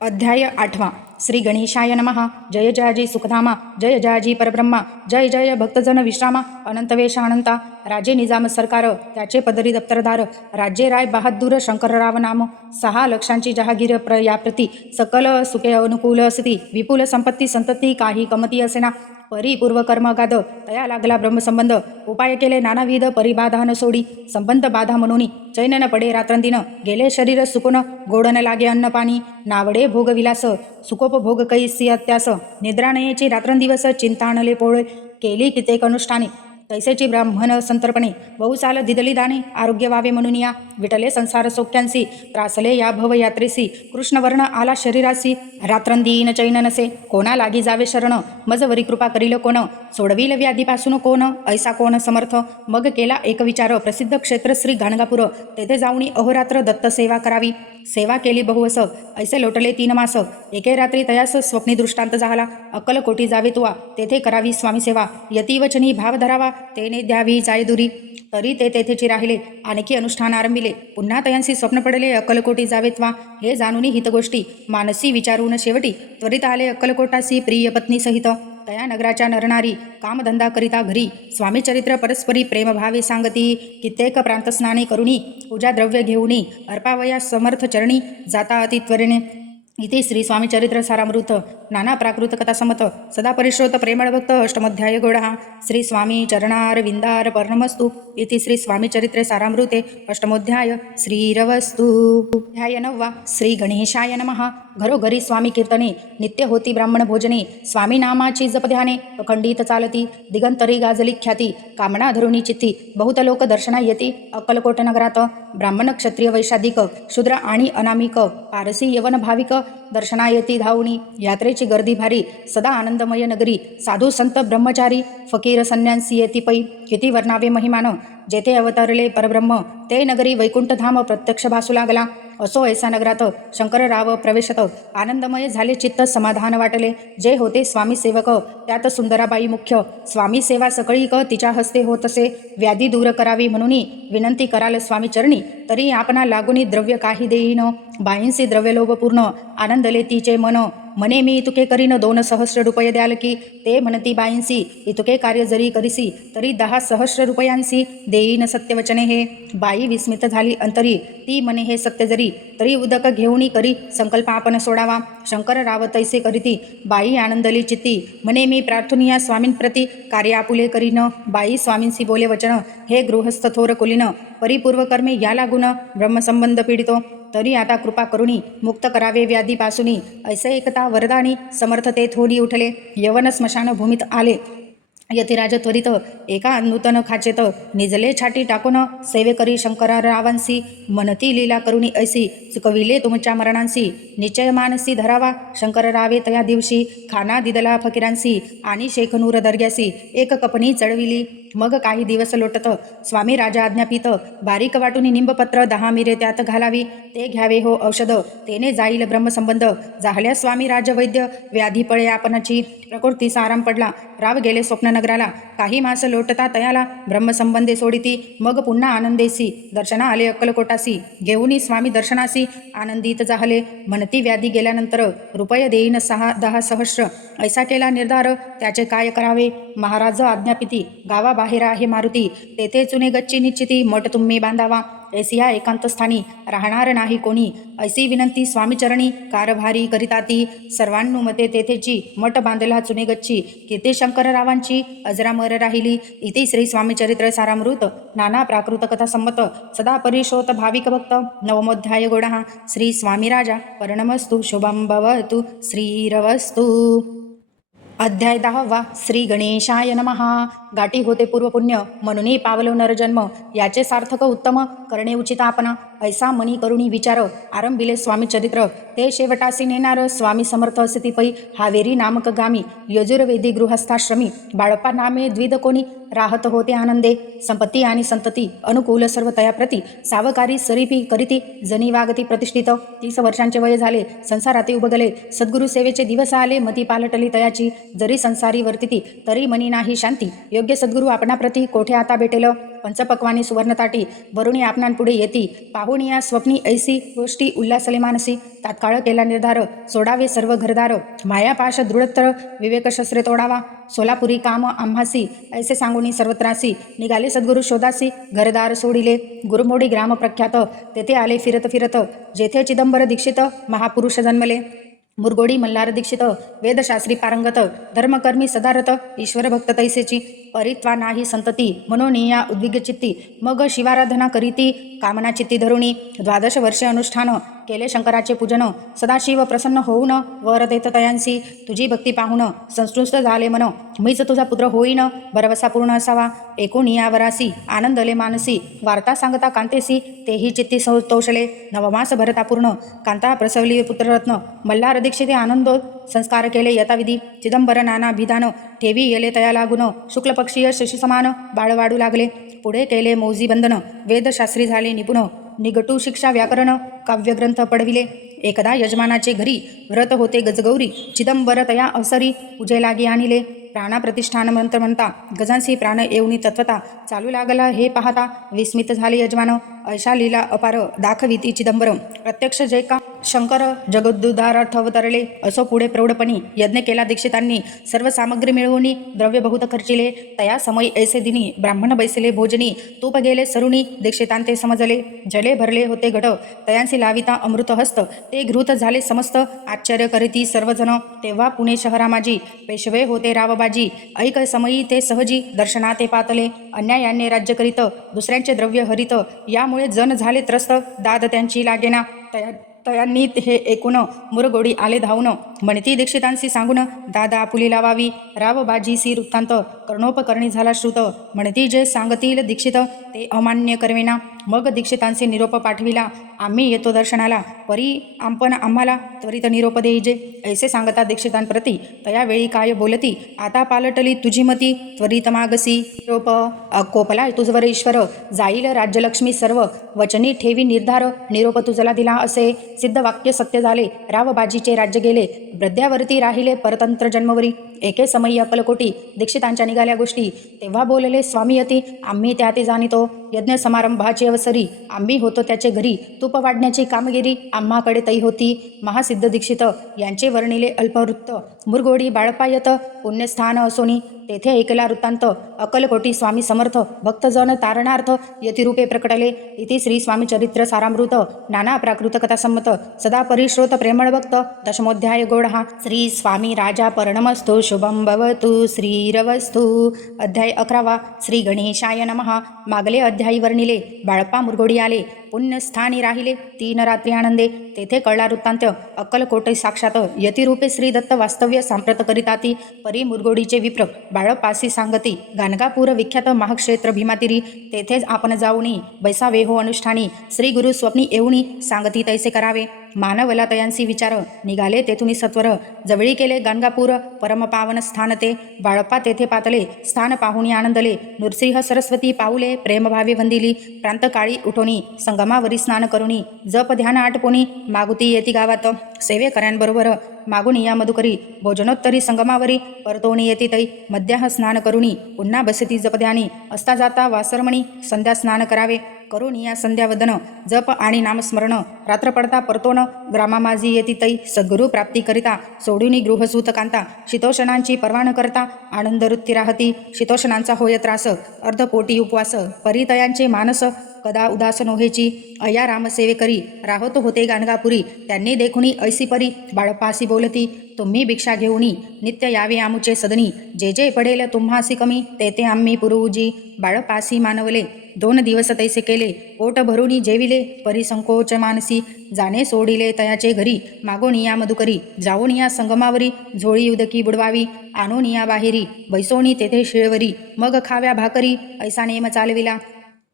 अध्याय 8. श्री गणेशाय नमः. जय जयाजी सुखधामा, जय जयाजी परब्रह्मा, जय जय भक्तजन विश्रामा, अनंतवेश अनंता, राजे निजाम सरकार, त्याचे पदरी दप्तरदार, राज्ये राय बहादूर शंकरराव नाम, 6 लक्षांची जहागीर याप्रती, सकल सुखे अनुकूल असती, विपुल संपत्ती संतती काही कमती असेना, परिपूर्व कर्मगाद, तया लागला ब्रह्मसंबंध, उपाय केले नानाविध परिबाधा न सोडी, संबंध बाधा म्हणून चैन न पडे रात्रंदिन, गेले शरीर सुकून, गोड न लागे अन्न पाणी, नावडे भोगविलास, सुखोपभोग कैसी अत्यास, निद्रानयेची रात्रंदिवस, चिंता आणले पोळ, केली कित्येक अनुष्ठाने, तैसेची ब्राह्मण संतर्पणे, बहुसाल दिदली दाणे, आरोग्य व्हावे म्हणून या विटले संसार सौख्यांसी, त्रासले या भवयात्रेसी, कृष्णवर्ण आला शरीरासी, रात्रंदीन चैन नसे, कोणा लागी जावे शरण, मजवरी कृपा करील कोण, सोडविल व्याधीपासून कोण, ऐसा कोण समर्थ. मग केला एक विचार, प्रसिद्ध क्षेत्र श्री गाणगापूर, तेथे जाऊनी अहोरात्र दत्त सेवा करावी. सेवा केली बहुवस, ऐसे लोटले 3 मास, एके रात्री तयास स्वप्नी दृष्टांत झाला, अक्कलकोटी जावे तुवा, तेथे करावी स्वामी सेवा, यतीवचनी भाव धरावा, तेने द्यावी जाय दुरी. तरी ते तेथेची राहिले, आणखी अनुष्ठान आरंभिले, पुन्हा तयांसी स्वप्न पडले, अक्कलकोटी जावेत्वा, हे जाणूनी हितगोष्टी, मानसी विचारून शेवटी, त्वरित आले अक्कलकोटासी प्रिय पत्नी सहित, तया नगराच्या नरनारी, कामधंदा करिता घरी, स्वामी चरित्र परस्परी प्रेमभावे सांगती, कित्येक प्रांतस्नाने करुणी, पूजा द्रव्य घेऊनी, अर्पावया समर्थ चरणी, जाता अति त्वरेने, इथे श्री स्वामी चरित्र सारामृत नाना प्राकृत कथासमत सदा परिश्रोत प्रेमळ भक्त अष्टमध्याय गोडा श्री स्वामी चरणार विंदार पर्णमस्तु इथे श्री स्वामी चरित्रे सारामृते अष्टमोध्याय श्रीरवस्तु अध्याय 9 श्री गणेशाय नमः घरोघरी स्वामी कीर्तने नित्य होती ब्राह्मण भोजने स्वामी नामाची जपध्याने अखंडित चालती दिगंतरी गाजली ख्याती कामना धरुणी चित्ती बहुत लोक दर्शना येती अक्कलकोट नगरात ब्राह्मण क्षत्रिय वैशाधिक शूद्र आणि अनामिक पारसी यवन भाविक दर्शना येती धावणी यात्रेची गर्दी भारी सदा आनंदमय नगरी साधू संत ब्रह्मचारी फकीर संन्यासी येती पै किती वर्णावे महिमान जेथे अवतरले परब्रह्म ते नगरी वैकुंठधाम प्रत्यक्ष भासू लागला असो ऐसा नगरात शंकरराव प्रवेशत आनंदमय झाले चित्त समाधान वाटले जे होते स्वामी सेवक त्यात सुंदराबाई मुख्य स्वामी सेवा सकळीक तिच्या हस्ते होत असे व्याधी दूर करावी म्हणून विनंती कराल स्वामी चरणी तरी आपणा लागुनी द्रव्य काही देईन बाईंसी द्रव्यलोभ पूर्ण आनंदले तिचे मन मने मी इतुके करीन 2 सहस्र रुपये द्याल की ते म्हणती बाईंसी इतुके कार्य जरी करीसी तरी 10 सहस्र रुपयांसी देईन सत्यवचने हे बाई विस्मित झाली अंतरी ती मने हे सत्य जरी तरी उदक घेऊनी करी संकल्प आपण सोडावा शंकरराव तैसे करीती बाई आनंदली चित्ती मने मी प्रार्थनिया स्वामींप्रती कार्य आपुले करीन बाई स्वामींसी बोले वचन हे गृहस्थ थोर कुलीन परिपूर्व कर्मे या लागून ब्रह्मसंबंध पीडितो तरी आता कृपा करुणी मुक्त करावे व्याधीपासूनी ऐसे एकता वरदानी समर्थ ते थोडी उठले यवन स्मशान भूमीत आले यतिराज त्वरित एका नूतन खाचेत निजले छाटी टाकून सेवेकरी शंकररावांसी मनती लीला करुणी ऐसी चुकविले तुमच्या मरणांसी निश्चय मानसी धरावा शंकररावे तया दिवशी खाना दिदला फकीरांसी आणि शेखनूर दर्ग्यासी एक कपनी चढविली मग काही दिवस लोटत स्वामी राजा आज्ञापित बारीक वाटून निंबपत्र 10 मिरे त्यात घालावी ते घ्यावे हो औषध तेने जाईल ब्रह्मसंबंध झाल्या स्वामी राजवैद्य व्याधी पळे आपणाची प्रकृतीचा आराम पडला राव गेले स्वप्ननगराला काही मास लोटता तयाला ब्रह्मसंबंधे सोडिती मग पुन्हा आनंदेसी दर्शना आले अक्कलकोटासी घेऊनी स्वामी दर्शनासी आनंदित झाले म्हणती व्याधी गेल्यानंतर रुपये देईन 6-10 सहस्र ऐसा केला निर्धार त्याचे काय करावे महाराज आज्ञापिती गावाबाहेर आहे मारुती तेथे चुने गच्ची निश्चिती मठ तुम्ही बांधावा ऐसिया एकांत स्थानी राहणार नाही कोणी ऐसी विनंती स्वामीचरणी कारभारी करिता ती सर्वानुमते तेथेची मठ बांधला चुने गच्ची कीर्ती शंकररावांची अजरामर राहिली इति श्री स्वामी चरित्र सारामृत नाना प्राकृत कथा संमत सदा परिशोत भाविक भक्त नवमोध्याय गोडा श्री स्वामी राजा पर्णमस्तु शुभं भवतु श्रीरवस्तु अध्याय 10 श्री गणेशाय नमः गाठी होते पूर्वपुण्य म्हणून पावलो नरजन्म याचे सार्थक उत्तम करणे उचित आपण ऐसा मनी करुणी विचार आरंभिले स्वामी चरित्र ते शेवटासी नेणार स्वामी समर्थ असती पै हावेरी नामक गामी यजुर्वेदी गृहस्थाश्रमी बाळप्पा नामे द्विध कोणी राहत होते आनंदे संपत्ती आणि संतती अनुकूल सर्व तयाप्रती सावकारी सरीपी करीती जनी वागती प्रतिष्ठित 30 वर्षांचे वय झाले संसाराती उबगले सद्गुरु सेवेचे दिवस आले मती पालटली तयाची जरी संसारी वर्तिती तरी मनी नाही शांती योग्य सद्गुरु आपणाप्रती कोठे आता भेटेल पंचपक्वानी सुवर्णताटी वरुणी आपणांपुढे येती पाहुणी या स्वप्नी ऐसी गोष्टी उल्हासले मानसी तात्काळ केला निर्धार सोडावे सर्व घरदार मायापाश दृढतर विवेक शस्त्रे तोडावा सोलापुरी काम आम्हासी ऐसे सांगूनी सर्वत्रासी निघाले सद्गुरु शोधासी घरदार सोडिले गुरुमोडी ग्राम प्रख्यात तेथे आले फिरत फिरत जेथे चिदंबर दीक्षित महापुरुष जन्मले मुरगोडी मल्हार दीक्षित वेदशास्त्री पारंगत धर्मकर्मी सदारथ ईश्वर भक्त तैसेची परित्वा नाही संतती मनोनिया उद्विग्न चित्ती मग शिवाराधना करीती कामना चित्ती धरुणी 12 वर्षे अनुष्ठान केले शंकराचे पूजन सदाशिव प्रसन्न होऊन वर देत तयांसी तुझी भक्ती पाहून संतुष्ट झाले मन मीच तुझा पुत्र होईन भरवसा पूर्ण असावा एकूण यावरासी आनंदले मानसी वार्ता सांगता कांतेसी तेही चित्ती तोषले नवमास भरता पूर्ण कांता प्रसवली पुत्ररत्न मल्हार दीक्षिते आनंद संस्कार केले यथाविधी चिदंबर नाना भिधान ठेवी येले तया लागून शुक्लपक्षीय शशी समान बाळ वाढू लागले पुढे केले मौजी बंधन वेदशास्त्री झाले निपुण निगटू शिक्षा व्याकरण काव्यग्रंथ पडविले एकदा यजमानाचे घरी व्रत होते गजगौरी चिदंबर तया अवसरी पूजे लागी आणले प्राणाप्रतिष्ठान मंत्र म्हणता गजांसी प्राण येऊनी तत्वता चालू लागला हे पाहता विस्मित झाले यजमान. ऐशा लीला अपार दाखविती चिदंबर प्रत्यक्ष जय का शंकर जगदुद्धारार्थ अवतरले. असो पुढे प्रौढपणी यज्ञ केला दीक्षितांनी सर्व सामग्री मिळवून द्रव्य बहुत खर्चिले. तया समय ऐसे दिनी ब्राह्मण बैसले भोजनी तूप गेले सरुणी दीक्षितांते समजले. जले भरले होते घट तयांसी लाविता अमृत हस्त ते घृत झाले समस्त. आश्चर्य करीती सर्वजण तेव्हा पुणे शहरा माझी पेशवे होते रावबाजी. ऐक समयी ते सहजी दर्शना ते पातले. अन्यायाने राज्य करीत दुसऱ्यांचे द्रव्य हरित यामुळे जन झाले त्रस्त दाद त्यांची लागेना. तयांनी हे ऐकून मुरगोडी आले धावून म्हणती दीक्षितांशी सांगून दादा आपुली लावावी. रावबाजीसी वृत्तांत कर्णोपकर्णी झाला श्रुत म्हणती जे सांगतील दीक्षित ते अमान्य करवेना. मग दीक्षितांचे निरोप पाठविला आम्ही येतो दर्शनाला परी आपण आम्हाला त्वरित निरोप देईजे. ऐसे सांगता दीक्षितांप्रती तया वेळी काय बोलती आता पालटली तुझी मती त्वरित मागसी. निरोप कोपलाय तुझवर ईश्वर जाईल राज्यलक्ष्मी सर्व वचनी ठेवी निर्धार. निरोप तुझला दिला असे सिद्ध वाक्य सत्य झाले. रावबाजीचे राज्य गेले ब्रद्यावरती राहिले परतंत्र जन्मवरी. एके समयी अक्कलकोटी दीक्षितांच्या निघाल्या गोष्टी तेव्हा बोलले स्वामी यती आम्ही त्या ते जाणितो. यज्ञ समारंभाची अवसरी आम्ही होतो त्याचे घरी. तूप वाढण्याची कामगिरी आम्हाकडे तई होती. महासिद्ध दीक्षित यांचे वर्णिले अल्पवृत्त मुरगोडी बाळपायत पुण्यस्थान असोनी तेथे ऐकला वृत्तांत. अक्कलकोटी स्वामी समर्थ भक्तजन तारणार्थ यतिरूपे प्रकटले. इति श्री स्वामी चरित्र सारामृत नाना प्राकृत कथा संमत सदा परिश्रोत प्रेमळ भक्त दशमोध्याय गोडहा. श्री स्वामी राजा पर्णमस्तु शुभम भवतु श्रीरवस्तु. अध्याय 11 श्री गणेशाय नमः. मागले अध्यायी वर्णिले बाळप्पा मुरगोडी आले पुण्यस्थानी राहिले 3 रात्री आनंदे. तेथे कळला वृत्तांत अक्कलकोटे साक्षात यतिरूपे श्री दत्त वास्तव्य सांप्रत करिताती. परी मुरगोडीचे विप्र बाळपासी सांगती गाणगापूर विख्यात महाक्षेत्र भीमातिरी तेथेच आपण जाऊनी बैसावे हो अनुष्ठानी. श्री गुरु स्वप्नी येऊनी सांगती तैसे करावे. मानवला तयांसी विचार निघाले तेथुनी सत्वर जवळी केले गाणगापूर परमपावन स्थान ते. बाळप्पा तेथे पातले स्थान पाहुणी आनंदले. नृसिंह सरस्वती पाऊले प्रेमभावे वंदिली. प्रांतकाळी उठोनी संगमावरी स्नान करुणी जप ध्यान आटपोनी मागुती येती गावात. सेवेकऱ्यांबरोबर मागुनी या मधुकरी भोजनोत्तरी संगमावरी परतोणी येती तै. मध्याह स्नान करुणी पुन्हा बसती जपध्यानी असता जाता वासरमणी संध्या स्नान करावे. करून या संध्यावदन जप आणि नामस्मरण रात्र पडता परतोन ग्रामामाजी येती तै. सद्गुरु प्राप्ती करिता सोडूनी गृहसूत कांता शीतोषणांची पर्वा न करता आनंद वृत्ती राहती. शीतोषणांचा होय त्रास अर्धपोटी उपवास परितयांचे मानस कदा उदास नोहेची. अया रामसेवे करी राहत होते गाणगापुरी त्यांनी देखुनी ऐसी परी बाळपासी बोलती तुम्ही भिक्षा घेऊनी नित्य यावे आमुचे सदनी. जे जे पडेल तुम्हासी कमी ते ते आम्ही पुरवूजी. बाळपासी मानवले 2 दिवस तैसे केले पोट भरुनी जेविले परिसंकोच मानसी. जाणे सोडिले तयाचे घरी मागोन या मधुकरी जाऊन या संगमावरी झोळी उदकी बुडवावी. आणून या बाहेरी बैसोनी तेथे शिळवरी मग खाव्या भाकरी ऐसा नेम चालविला.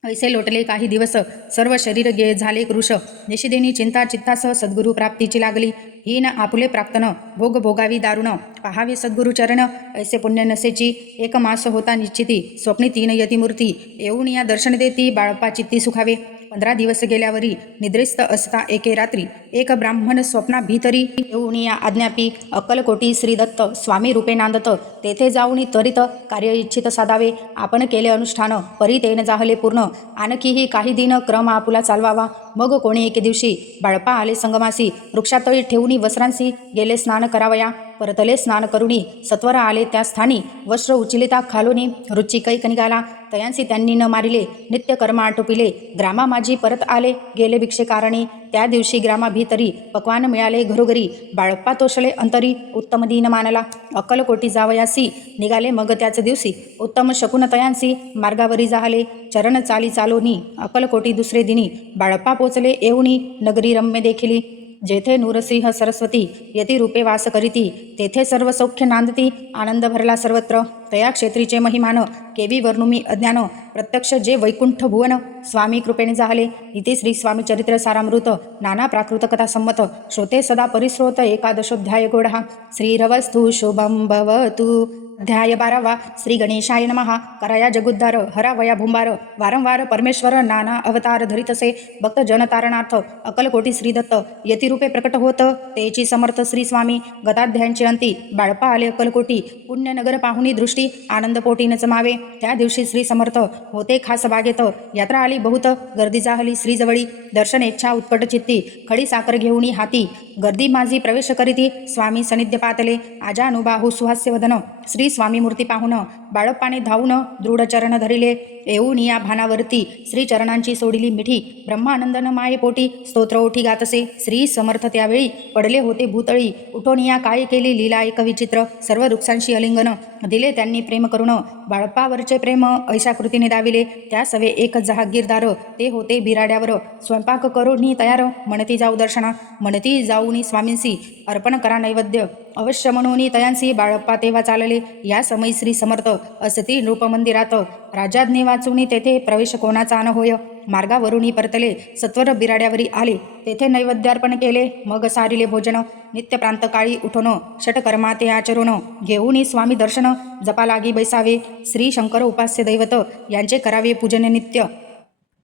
ऐसे लोटले काही दिवस सर्व शरीर गे झाले कृश. निशिदेनी चिंता चित्तासह सद्गुरु प्राप्तीची लागली. हीन आपुले प्राप्तन भोग भोगावी दारुण पाहावे सद्गुरु चरण ऐसे पुण्य नसेची. 1 मास होता निश्चिती स्वप्नी 3 यतिमूर्ती येऊन या दर्शन देती बाळप्पा चित्ती सुखावे. 15 दिवस गेल्यावरी निद्रिस्त असता एके रात्री एक ब्राह्मण स्वप्ना भीतरी येऊन या आज्ञापी अक्कलकोटी श्री दत्त स्वामी रूपे नांदत. तेथे जाऊन त्वरित कार्य इच्छित साधावे. आपण केले अनुष्ठान परी तेन जाहले पूर्ण. आणखीही काही दिन क्रम आपुला चालवावा. मग कोणी एके दिवशी बाळप्पा आले संगमासी वृक्षातळी ठेवूनी वस्त्रांसी गेले स्नान करावया. परतले स्नान करुणी सत्वर आले त्या स्थानी वस्त्र उचिलिता खालोनी रुची कैक निघाला. तयांसी त्यांनी न मारिले नित्य कर्म आटोपिले. ग्रामा माझी परत आले गेले भिक्षे कारणी. त्या दिवशी ग्रामा भीतरी पक्वान मिळाले घरोघरी. बाळप्पा तोषले अंतरी उत्तम दिन मानला. अक्कलकोटी जावयासी निघाले मग त्याच दिवशी उत्तम शकुन तयांसी मार्गावरी जाहले. चरण चाली चालोनी अक्कलकोटी दुसरे दिनी बाळप्पा पोचले येऊनी नगरी रम्य देखिली. जेथे नूरसिंह सरस्वती यती रूपे वास करीती तेथे सर्व सौख्य नांदती आनंद भरला सर्वत्र. तया क्षेत्रीचे महिमान केवी वर्णुमी अज्ञान प्रत्यक्ष जे वैकुंठ भुवन स्वामी कृपेने जाहले. इति श्री स्वामी चरित्र सारामृत नाना प्राकृत कथा संमत श्रोते सदा परिश्रोत 11 गोडहा. श्रीरवस्तु शुभम भवतु. अध्याय 12 श्री गणेशाय नमः. कराया जगुद्धार हरावया भुंबार वारंवार परमेश्वर नाना अवतार धरितसे भक्त जनतारणार्थ अकलकोटी श्रीदत्त यतिरूपे प्रकट होत तेची समर्थ श्री स्वामी गदाध्यांचे अंती बाळपा आले अकलकोटी पुण्यनगर पाहुणी दृष्टी आनंदपोटी न जमावे. त्या दिवशी श्री समर्थ होते खास बागेत यात्रा आली बहुत गर्दी जाहली श्रीजवळी दर्शन इच्छा उत्कट चित्ती खडी साखर घेऊनी हाती गर्दी माझी प्रवेश करीती स्वामी सनिध्य पातले आजानुबाहू सुहास्य वदन श्री स्वामी मूर्ती पाहून बाळप्पाने धावून दृढ चरण धरिले येऊन या भानावरती श्री चरणांची सोडिली मिठी ब्रह्मानंदन माये पोटी स्तोत्र ओठी गातसे. श्री समर्थ त्यावेळी पडले होते भूतळी उठून या काय केली लीला एक विचित्र सर्व वृक्षांशी अलिंगन दिले त्यांनी प्रेम करुण बाळप्पावरचे प्रेम ऐशा कृतीने दाविले. त्या सवे एक जहागीरदार ते होते बिराड्यावर स्वयंपाक करून तयार म्हणती जाऊ दर्शना म्हणती जाऊनी स्वामींसी अर्पण करा नैवेद्य अवश्य म्हणून तयांसी बाळप्पा तेव्हा चालले. या समयी श्री समर्थ असती नृपमंदिरात राजाज्ञे वाचून तेथे प्रवेश कोणाचा न होय. मार्गावरून परतले सत्वर बिराड्यावरी आले तेथे नैवेद्यार्पण केले मग सारिले भोजन नित्य प्रांतकाळी उठून षटकर्मा ते आचरून घेऊन स्वामी दर्शन जपा लागी बैसावे. श्री शंकर उपास्य दैवत यांचे करावे पूजन नित्य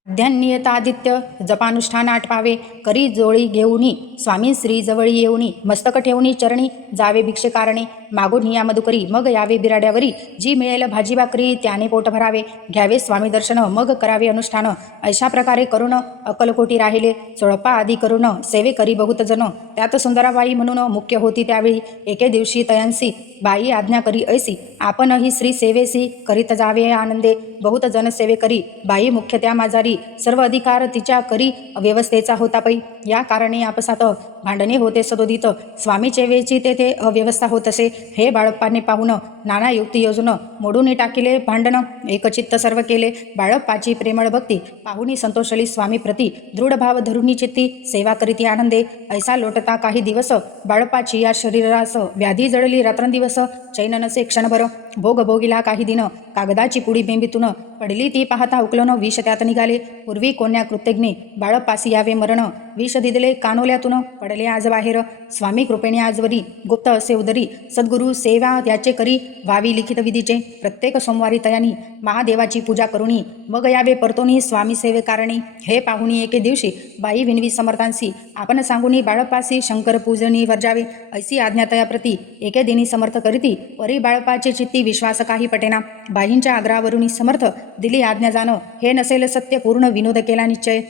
ध्यानियतादित्य जपानुष्ठान आटपावे करी जोळी घेऊनी स्वामी श्री जवळी येऊनी मस्तक ठेवणी चरणी जावे भिक्षे कारणे मागून या मधुकरी मग यावे बिराड्यावरी जी मिळेल भाजी भाकरी त्याने पोट भरावे घ्यावे स्वामी दर्शन मग करावे अनुष्ठान. अशा प्रकारे करून अकलकोटी राहिले चोळपा आदी करून सेवे करी बहुत जन त्यात सुंदराबाई म्हणून मुख्य होती. त्यावेळी एके दिवशी तयांसी बाई आज्ञा करी ऐसी आपणही श्री सेवेसी करीत जावे आनंदे बहुत जन सेवे करी बाई मुख्य त्या माझारी सर्व अधिकार तिच्या करी अव्यवस्थेचा होता पै. या कारणे आपसात भांडणे होते सदोदित स्वामी सेवेची तेथे अव्यवस्था होत असे. हे बाळप्पाने पाहून नाना युक्ती योजून मोडून टाकिले भांडण एकचित्त सर्व केले. बाळप्पाची प्रेमळ भक्ती पाहुणी संतोषली स्वामी प्रती दृढ भाव धरुणी चित्ती सेवा करीती आनंदे. ऐसा लोटता काही दिवस बाळप्पाची या शरीरास व्याधी जडली रात्रंदिवस चैन नसे क्षणभर भोग भोगिला काही दिन कागदाची पुडी बेंबीतून पडली ती पाहता उकलन विष त्यात निघाले. पूर्वी कोण्या कृत्यज्ञे बाळप्पासी यावे मरण विष दिदले कानोल्यातून पडले आज बाहेर. स्वामी कृपेने आजवरी गुप्त असे उदरी सद्गुरु सेवा त्याचे करी व्हावी लिखित विधीचे प्रत्येक सोमवारी तयानी महादेवाची पूजा करुणी मग यावे परतोनी स्वामी सेवे कारणी. हे पाहुणी एके दिवशी बाई विनवी समर्थांसी आपण सांगुनी बाळप्पासी शंकर पूजनी वर्जावे ऐसी आज्ञा तयाप्रती एके दिनी समर्थ करीती परी बाळप्पाचे चित्ती विश्वास काही पटेना. बाईंच्या आग्रहावरून समर्थ दिली आज्ञा जाणं हे नसेल सत्य पूर्ण विनोद केला निश्चय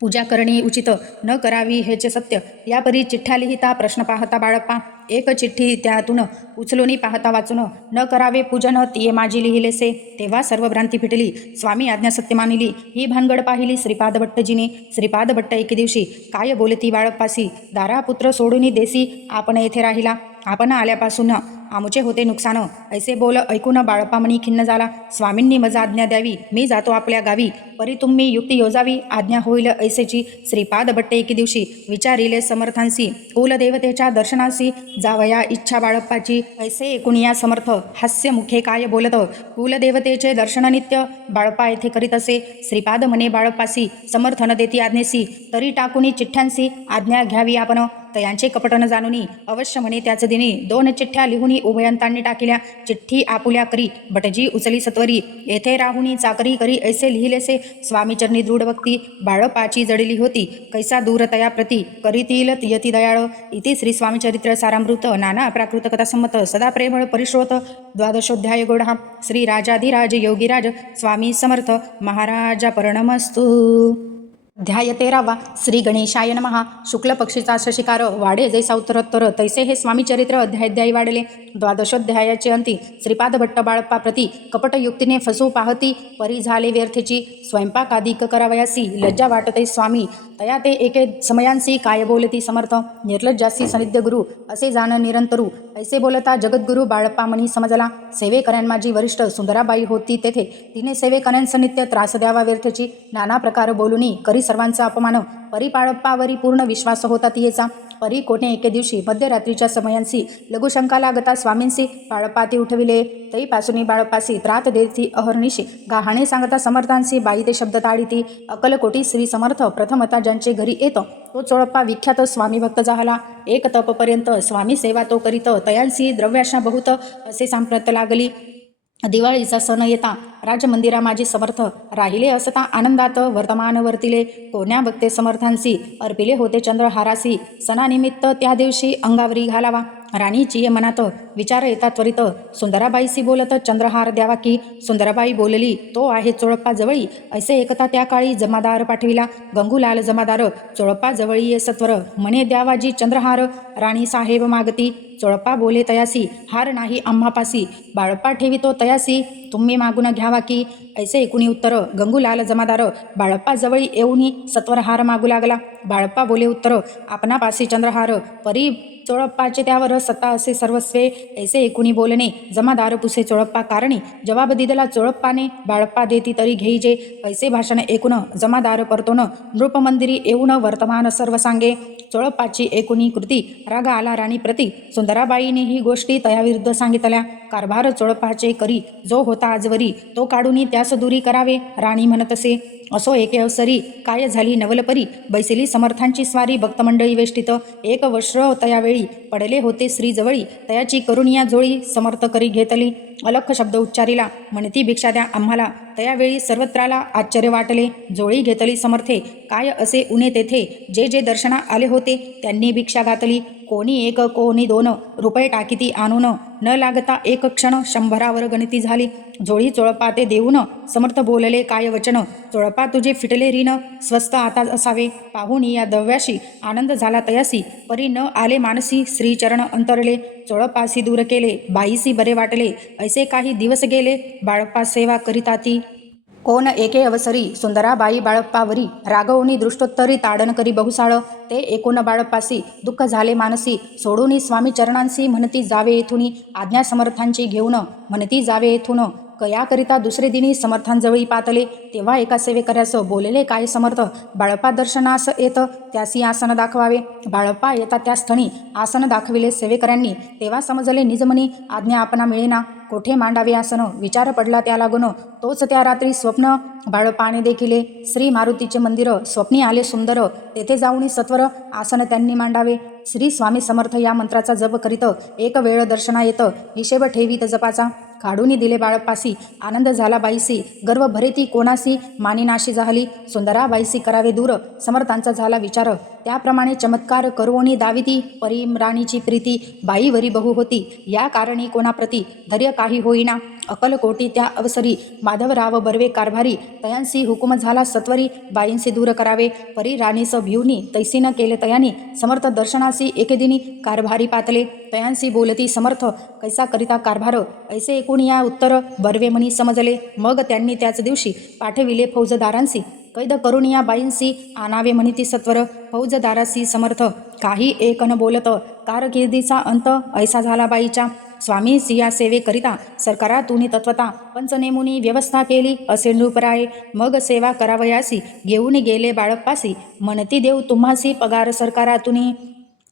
पूजा करणे उचित न करावी हेचे सत्य. यापरी चिठ्ठ्या लिहिता प्रश्न पाहता बाळप्पा एक चिठ्ठी त्यातून उचलून पाहता वाचून न करावे पूजन तिये माझी लिहिलेसे. तेव्हा सर्व भ्रांती फिटली स्वामी आज्ञा सत्य मानिली. ही भानगड पाहिली श्रीपाद भट्टजीने. श्रीपाद भट्ट एके दिवशी काय बोलती बाळप्पासी दारा पुत्र सोडून देसी आपण येथे राहिला आपण आल्यापासून आमुचे होते नुकसान ऐसे बोल ऐकून बाळप्पा मनी खिन्न झाला. स्वामींनी मज आज्ञा द्यावी मी जातो आपल्या गावी परी तुम्ही युक्ती योजावी आज्ञा होईल ऐसेची. श्रीपाद भट्टे एके दिवशी विचारिले समर्थांसी कुलदेवतेच्या दर्शनासी जावया इच्छा बाळप्पाची ऐसे ऐकून या समर्थ हास्य मुखे काय बोलत कुलदेवतेचे दर्शन नित्य बाळप्पा येथे करीत असे. श्रीपाद म्हणे बाळप्पासी समर्थन देती आज्ञेसी तरी टाकुनी चिठ्ठ्यांसी आज्ञा घ्यावी आपण तयांचे कपट न जाणुनी अवश्य म्हणे त्याच दिनी 2 चिठ्ठ्या लिहुनी उभयंतांनी टाकिल्या. चिठ्ठी आपुल्या करी भटजी उचली सत्वरी येथे राहुनी चाकरी करी ऐसे लिहिलेसे. स्वामीचरणी दृढ भक्ती बाळप्पाची जडली होती कैसा दूर तया प्रती करीतील यती दयाळ. इति श्री स्वामीचरित्र सारामृत नाना प्राकृत कथासंमत सदा प्रेमळ परिश्रोत द्वादशोध्याय गोढा. श्री राजाधिराज योगीराज स्वामी समर्थ महाराजा प्रणमस्तु. अध्याय 13 श्री गणेशाय नमः. शुक्ल पक्षीचा शशिकार वाढे जैसा उत्तरोत्तर तैसे हे स्वामीचरित्र अध्यायाध्यायी वाढले. द्वादशोध्यायाचे अंती श्रीपाद भट्ट बाळप्पा प्रती कपटयुक्तीने फसू पाहती परी झाले व्यर्थेची स्वयंपाक आदिक करावयासी लज्जा वाटते स्वामी तया ते एके समयांसी काय बोलती समर्थ निर्लज्जासी सनिध्य गुरु असे जाण निरंतरू ऐसे बोलता जगद्गुरु बाळप्पा मनी समजला. सेवेकऱ्यां माझी वरिष्ठ सुंदराबाई होती तेथे तिने सेवेकऱ्यांस नित्य त्रास द्यावा व्यर्थेची नाना प्रकार बोलुनी करी सर्वांचा अपमान परी बाळप्पावरी पूर्ण विश्वास होता तियेचा. परी कोणे एके दिवशी मध्यरात्रीच्या समयांसी लघुशंका लागता स्वामींसी बाळप्पाती उठविले. तईपासून बाळप्पासी त्रात देती अहर्निशी गाहाणे सांगता समर्थांसी बाई ते शब्द ताडिती. अक्कलकोटी श्री समर्थ प्रथमता ज्यांचे घरी येत तो चोळप्पा विख्यात स्वामी भक्त झाला. एक तपपर्यंत स्वामी सेवा तो करीत तयांसी द्रव्याशा बहुत असे सांप्रत लागली. दिवाळीचा सण येता राजमंदिरा माझी समर्थ राहिले असता आनंदात वर्तमान वर्तिले. कोण्या भक्ते समर्थांसी अर्पिले होते चंद्रहारासी सणानिमित्त त्या दिवशी अंगावरी घालावा. राणीची मनात विचार येता त्वरित सुंदराबाईसी बोलत चंद्रहार द्यावा की. सुंदराबाई बोलली तो आहे चोळप्पा जवळी ऐसे एकता त्या काळी जमादार पाठविला. गंगूलाल जमादार चोळप्पा जवळी ये सत्वर म्हणे द्यावाजी चंद्रहार. राणी साहेब मागती चोळप्पा बोले तयासी हार नाही आम्हापासी बाळप्पा ठेवितो तयासी तुम्ही मागून घ्यावा की. ऐसे एकूणी उत्तर गंगूलाल जमादार बाळप्पा जवळी येऊनी सत्वर हार मागू लागला. बाळप्पा बोले उत्तर आपणापासी चंद्रहार परी चोळप्पाचे त्यावर सत्ता असे सर्वस्वे ऐसे एकूणी बोलणे जमादार पुसे चोळप्पा कारणी जवाब दिदला चोळप्पाने बाळप्पा देती तरी घेईजे. ऐसे भाषण ऐकून जमादार परतोन नृपमंदिरी येऊन वर्तमान सर्व सांगे. चोळप्पाची एकूणी कृती राग आला राणी प्रती. सुंदराबाईने ही गोष्टी तयाविरुद्ध सांगितल्या. कारभार चोळप्पाचे करी जो होता आजवरी तो काढूनी त्यास दुरी करावे राणी म्हणत असे. असो एके अवसरी काय झाली नवलपरी बैसली समर्थांची स्वारी भक्तमंडळी वेष्टित. एक वर्ष तयावेळी पडले होते श्री जवळी तयाची करुणिया जोळी समर्थ करी घेतली. अलख शब्द उच्चारिला म्हणती भिक्षा द्या आम्हाला. तयावेळी सर्वत्राला आश्चर्य वाटले. जोळी घेतली समर्थे काय असे उणे तेथे जे जे दर्शना आले होते त्यांनी भिक्षा घातली. कोणी एक कोणी 2 रुपये टाकीती आणून न लागता एक क्षण 100वर गणती झाली. जोळी चोळप्पा ते देऊन समर्थ बोलले काय वचन. चोळप्पा तुझे फिटले ऋण स्वस्त आता असावे. पाहून या दव्याशी आनंद झाला तयासी परी न आले मानसी श्रीचरण अंतरले. चोळप्पासी दूर केले बाईसी बरे वाटले. ऐसे काही दिवस गेले बाळप्पा सेवा करिताती. कोण एके अवसरी सुंदराबाई बाळप्पावरी रागवणी दृष्टोत्तरी ताडण करी बहुसाळ. ते एकूण बाळप्पासी दुःख झाले मानसी सोडूनी स्वामी चरणांसी म्हणती जावे येथुनी. आज्ञा समर्थांची घेऊन म्हणती जावे येथून. कयाकरिता दुसरे दिनी समर्थांजवळी पातले. तेव्हा एका सेवेकऱ्यास बोलले काय समर्थ बाळप्पा दर्शनास येत त्यासी आसन दाखवावे. बाळप्पा येता त्या स्थळी आसन दाखविले सेवेकऱ्यांनी. तेव्हा समजले निजमनी आज्ञा आपणा मिळेना. कोठे मांडावे आसन विचार पडला त्या लागून. तोच त्या रात्री स्वप्न बाळप्पाने देखिले. श्री मारुतीचे मंदिर स्वप्नी आले सुंदर तेथे जाऊनी सत्वर आसन त्यांनी मांडावे. श्री स्वामी समर्थ या मंत्राचा जप करीत एक वेळ दर्शना येत हिशेब ठेवीत जपाचा. काढूनी दिले बाळप्पासी आनंद झाला बाईसी गर्व भरेती कोणासी मानिनाशी झाली. सुंदराबाईसी करावे दूर समर्थांचा झाला विचार. त्याप्रमाणे चमत्कार करवोनी दाविती परी राणीची प्रीती बाईवरी बहु होती. या कारणी कोणाप्रती धैर्य काही होईना. अकलकोटी त्या अवसरी माधवराव बर्वे कारभारी तयांसी हुकुम झाला सत्वरी बाईंसी दूर करावे. परी राणीस भिवनी तैसीन केले तयानी समर्थ दर्शनासी एकेदिनी कारभारी पातले. तयांसी बोलती समर्थ कैसा करिता कारभार ऐसे एकूण या उत्तर बर्वे मनी समजले. मग त्यांनी त्याच दिवशी पाठविले फौजदारांसी कैद करून या बाईंसी आणावे म्हणिती सत्वर. फौजदारासी समर्थ काही एक न बोलत कारकिर्दीचा अंत ऐसा झाला बाईच्या. स्वामी सिया सेवेकरिता सरकारातून तत्वता पंचनेमुनी व्यवस्था केली असे नृपराये. मग सेवा करावयासी घेऊन गेले बाळप्पासी म्हणती देऊ तुम्हासी पगार सरकारातून.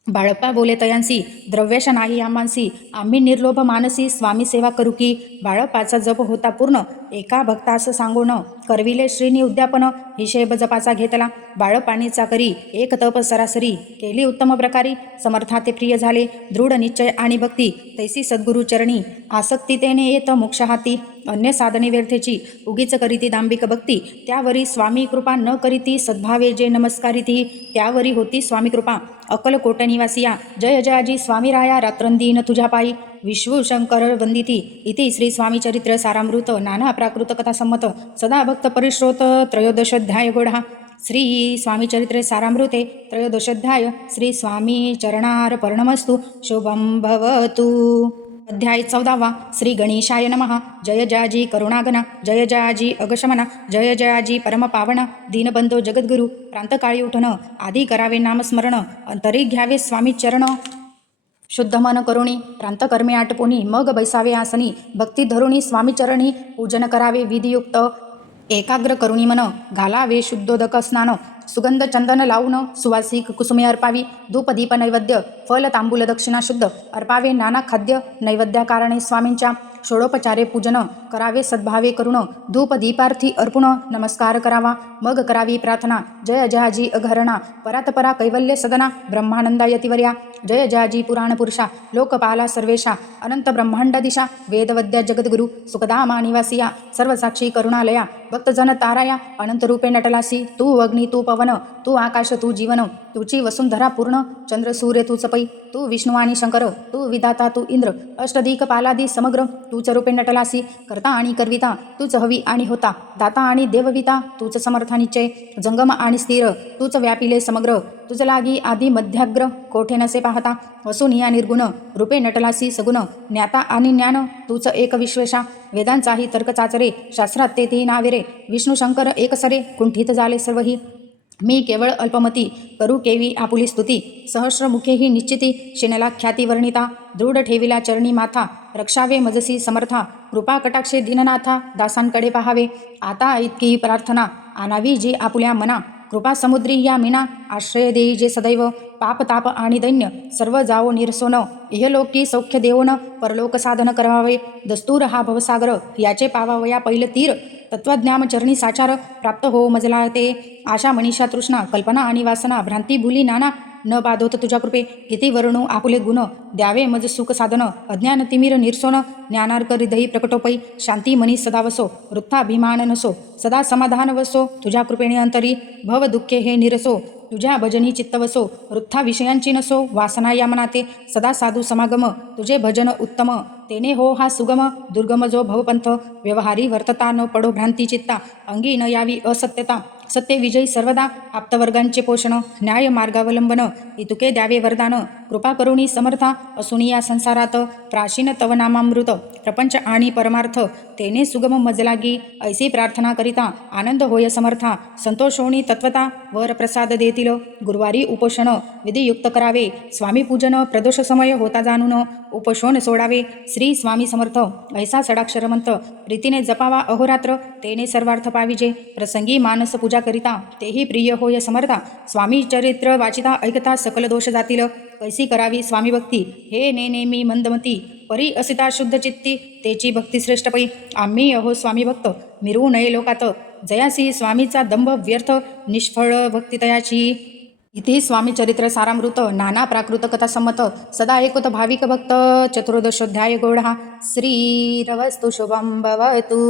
बाळप्पा बोले तयांसी द्रव्यश नाही आम्हांसी आम्ही निर्लोभ मानसी स्वामी सेवा करू की. बाळप्पाचा जप होता पूर्ण एका भक्तास सांगून करविले श्रीनी उद्यापन. हिशेब जपाचा घेतला बाळप्पानी चाकरी एक तप सरासरी केली उत्तम प्रकारी. समर्थाते प्रिय झाले दृढ निश्चय आणि भक्ती तैसी सद्गुरु चरणी आसक्ती तेने येत मोक्ष हाती. अन्य साधने व्यर्थेची उगीच करीती दांभिक भक्ती त्यावरी स्वामी कृपा न करीती सद्भावे जे नमस्कारिती त्यावरी होती स्वामी कृपा. अक्कलकोट निवासिया जय जयाजी स्वामी राया रात्रंदीन तुझ्या पायी. विश्वशंकर वंदिती इति श्री स्वामी चरित्र सारामृत नाना प्राकृत कथा संमत सदा भक्त परिश्रोत त्रयोदशोध्याय गोढा. श्री स्वामी चरित्रे सारामृते त्रयोदशोध्याय श्री स्वामी चरणार्पणमस्तु शुभं भवतु. अध्याय 14 श्री गणेशाय नमः. जय जयाजी करुणागना जय जयाजी अगशमना जय जयाजी परमपावना दीनबंधो जगद्गुरु. प्रांतकाळी उठण आधी करावे नामस्मरण अंतरी घ्यावे स्वामी चरण. शुद्ध मन करुणी प्रांतकर्मे आटपुनी मग बैसावे आसनी भक्ती धरुणी स्वामी चरणी पूजन करावे विधियुक्त. एकाग्र करुणी मन घालावे शुद्धोदक स्नान सुगंध चंदन लावून सुवासिक कुसुमे अर्पावी धूप दीप नैवेद्य फल तांबूल दक्षिणा शुद्ध अर्पावे नाना खाद्य नैवेद्याकारणे स्वामींच्या षोडोपचारे पूजन करावे सद्भावे करुण धूप दीपार्थी अर्पुण नमस्कार करावा मग करावी प्रार्थना जय जयाजी अघरणा परातपरा कैवल्य सदना ब्रह्मानंदा यतिवर्या जय जयाजी पुराण पुरुषा लोकपाला सर्वेशा अनंत ब्रह्मांड दिशा वेदवद्या जगद्गुरु सुखधामा निवासिया सर्वसाक्षी करुणालया भक्तजन ताराया अनंत रूपे नटलासी तू अग्नी तू पवन तू आकाश तू जीवन तुझी वसुंधरा पूर्ण चंद्र सूर्य तूच पै तू विष्णू आणि शंकर तू विधाता तू इंद्र अष्टदिक पालादी समग्र तूच रूपे नटलासी करता आणि करविता तूच हवी आणि होता दाता आणि देवविता तूच समर्थ निश्चय जंगम आणि स्थिर तूच व्यापिले समग्र तुझ लागी आधी मध्याग्र कोठे नसे पाहता वसून या निर्गुण रूपे नटलासी सगुण ज्ञाता आणि ज्ञान तूच एक विश्वेशा वेदांचाही तर्क चाचरे शास्त्रात ते नावेरे विष्णू शंकर एक सरे कुंठित झाले सर्वही मी केवळ अल्पमती करू केवी आपुली स्तुती सहस्रमुखेही निश्चिती शिनला ख्याती वर्णिता दृढ ठेविला चरणी माथा रक्षावे मजसी समर्था कृपा कटाक्षे दीननाथा दासांकडे पहावे आता इतकी प्रार्थना आणावी जी आपुल्या मना कृपा समुद्री या मीना आश्रय देई जे सदैव पाप ताप आणि दैन्य सर्व जावो निरसोन इहलोकी सौख्य देवोन परलोक साधन करावे दस्तूर हा भवसागर याचे पावावया पैल तीर तत्वज्ञान चरणी साचार प्राप्त हो मजला ते आशा मनीषा तृष्णा कल्पना आणि वासना भ्रांती भुली नाना न बाधोत तुझ्या कृपे किती वर्णू आपुले गुण द्यावे मज सुख साधन अज्ञान तिमिर निरसोन ज्ञानार्क हृदयी प्रकटोपै शांती मनी सदा वसो वृत्थाभिमान नसो सदा समाधान वसो तुझ्या कृपेने अंतरी भव दुःखे हे निरसो तुझ्या भजनी चित्त वसो वृत्था विषयांची नसो वासना या मनाते सदा साधू समागम तुझे भजन उत्तम तेने हो हा सुगम दुर्गम जो भवपंथ व्यवहारी वर्तता न पडो भ्रांती चित्ता अंगी न यावी असत्यता सत्य विजयी सर्वदा आप्तवर्गांचे पोषण न्याय मार्गावलंबन इतुके द्यावे वरदान कृपा करुणी समर्था असुनी या संसारात प्राचीन तव नामामृत प्रपंच आणि परमार्थ तेने सुगम मजलागी ऐसी प्रार्थना करिता आनंद होय समर्था संतोषोणी तत्वता वर प्रसाद देतील गुरुवारी उपोषण विधियुक्त करावे स्वामी पूजन प्रदोष समय होता जाणून उपोषण सोडावे श्री स्वामी समर्थ ऐसा सडाक्षरमंत प्रीतीने जपावा अहोरात्र तेने सर्वार्थ पाविजे प्रसंगी मानस पूजा करिता तेही प्रिय होय समर्था स्वामी चरित्र वाचिता ऐकता सकल दोष जातील कैसी करावी स्वामी भक्ती हे नेमी मंदमती परी असिता शुद्ध चित्ती तेची भक्ती श्रेष्ठ पै आम्ही अहो स्वामी भक्त मिरवू नये लोकात जयासी स्वामीचा दंभ व्यर्थ निष्फळ भक्ती तयाची इथे स्वामी चरित्र सारामृत नाना प्राकृत कथा संमत सदा एकोत भाविक भक्त चतुर्दशोध्याय गौडहा श्रीरवस्तु शुभं भवतु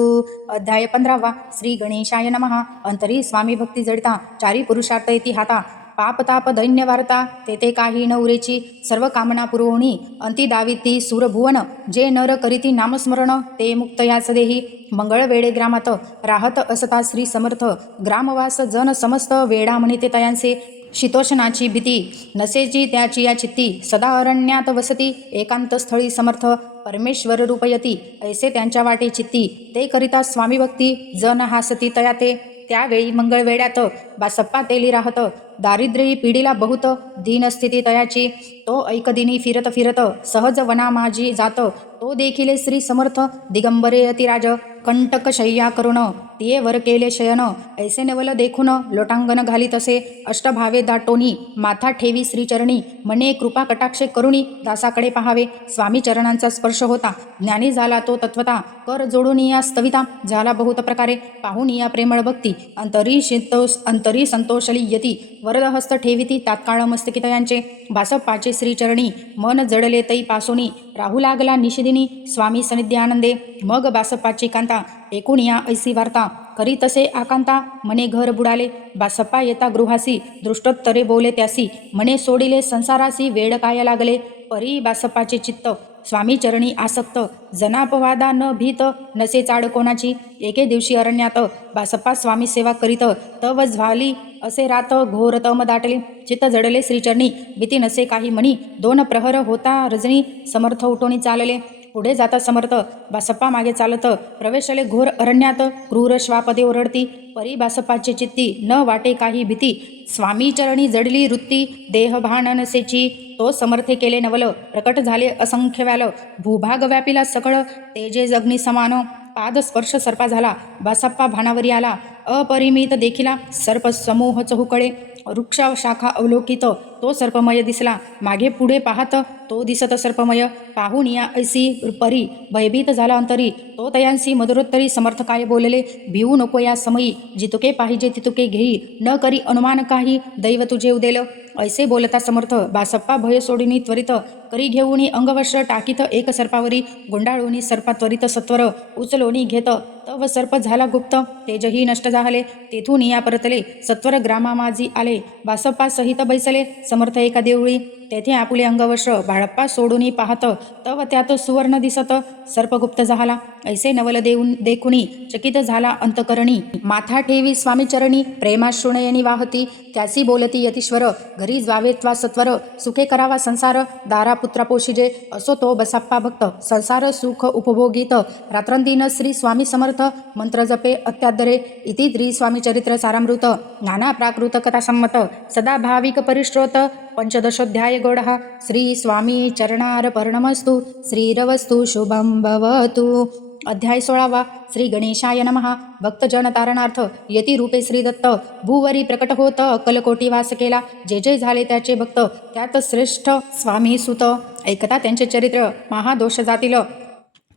अध्याय 15 श्री गणेशाय नमः अंतरी स्वामी भक्ती जडिता चारी पुरुषार्थ येती हाता पाप ताप दैन्य वार्ता तेथे काही न उरेची सर्व कामना पुरवणी अंती दाविती सूरभुवन जे नर करीती नामस्मरण ते मुक्त याच देही मंगळ वेडे ग्रामात राहत असता श्री समर्थ ग्रामवास जन समस्त वेडा म्हणिते तयांचे शीतोष्णाची भीती नसेची त्याची या चित्ती सदा अरण्यात वसती एकांत स्थळी समर्थ परमेश्वर रूपयती ऐसे त्यांच्या वाटे चित्ती ते करिता स्वामी भक्ती जन हासती तयाते त्यावेळी मंगळवेड्यात बासप्पा तेली राहत दारिद्र्यी पिढीला बहुत दीनस्थिती तयाची तो ऐकदिनी फिरत फिरत सहज वना माझी जात तो देखील श्री समर्थ दिगंबरे अतिराज कंटक शय्या करुण तिये वर केले शयन ऐसे नवल देखून लोटांगण घालीत असे अष्टभावे दाटोनी माथा ठेवी श्रीचरणी मने कृपा कटाक्षे करुणी दासाकडे पहावे स्वामी चरणांचा स्पर्श होता ज्ञानी झाला तो तत्वता कर जोडून या स्तविता झाला बहुत प्रकारे पाहून या प्रेमळ भक्ती अंतरी संतोषली यती वरदहस्त ठेविती तात्काळ मस्तकितयांचे बासप्पाचे श्रीचरणी मन जडले तै पासोनी राहू लागला निशिदिनी स्वामी सनिध्यानंदे मग बासप्पाची कांता एकूण या ऐसी वार्ता करी तसे आकांता मने घर बुडाले बासप्पा येता गृहासी दृष्टोत्तरे बोले त्यासी मने सोडिले संसारासी वेड काय लागले परी बासप्पाचे चित्त स्वामी चरणी आसक्त जनापवादा न भीत नसे चाड कोणाची एके दिवशी अरण्यात बासप्पा स्वामी सेवा करीत तव झाली असे रात घोर तम दाटले चित्त जडले श्रीचरणी भीती नसे काही मणी 2 प्रहर होता रजनी समर्थ उठोनी चालले पुढे जाता समर्थ बासप्पा मागे चालत प्रवेशले घोर अरण्यात क्रूर श्वापदे ओरडती परी बासप्पाचे चित्ती न वाटे काही भीती स्वामी चरणी जडली वृत्ती देह भान नसेची तो समर्थे केले नवल प्रकट झाले असंख्य व्याल भूभाग व्यापिला सकळ तेजे जगनी समान पादस्पर्श सर्पा झाला. बासप्पा भानावरी आला. अपरिमित देखिला सर्प समूह चहुकळे. वृक्ष शाखा अवलोकित तो सर्पमय दिसला. मागे पुढे पाहत तो दिसत सर्पमय. पाहून या ऐसी परी भयभीत झाला अंतरी. तो तयांसी मधुरोत्तरी समर्थ काय बोलले. भिवू नको या समयी जितुके पाहिजे तितुके घेई. न करी अनुमान काही दैव तुझे उदेल. ऐसे बोलता समर्थ बासप्पा भय सोडिनी त्वरित. करी घेऊनी अंगवस्त्र टाकीत एक सर्पावरी. गुंडाळूनी सर्पा त्वरित सत्वर. उचलोनी घेत तव सर्प झाला गुप्त. तेजही नष्ट झाले. तेथून या परतले सत्वर ग्रामा माझी आले. बासप्पा सहित बैसले समर्थ एका देवळी. तेथे आपुले अंगवस्त्र बाळप्पा सोडूनी पाहत तव त्यात सुवर्ण दिसत. सर्पगुप्त झाला ऐसे नवल देऊन देखुनी चकित झाला अंतकरणी. माथा ठेवी स्वामी चरणी प्रेमाश्रुणयनी वाहती. त्यासी बोलती यतीश्वर घरी जावेत्वा सत्वर. सुखे करावा संसार दारा पुत्रा पोशिजे. असो तो बसाप्पा भक्त संसार सुख उपभोगीत. रात्रंदिन श्री स्वामी समर्थ मंत्र जपे अत्यादरे. इति श्री स्वामी चरित्र सारामृत. नाना प्राकृत कथा संमत सदा भाविक परिश्रोत. पंचदशोध्याय गौडः श्री स्वामी चरणार्पणमस्तु. श्रीरवस्तु शुभं भवतु. अध्याय 16वा. श्री गणेशाय नमः. भक्तजन तारणार्थ यती रूपे श्री दत्त. भूवरी प्रकट होत अक्कलकोटी वास केला. जे जे झाले त्याचे भक्त त्यात श्रेष्ठ स्वामी सुत. ऐकता त्यांचे चरित्र महादोष जातील.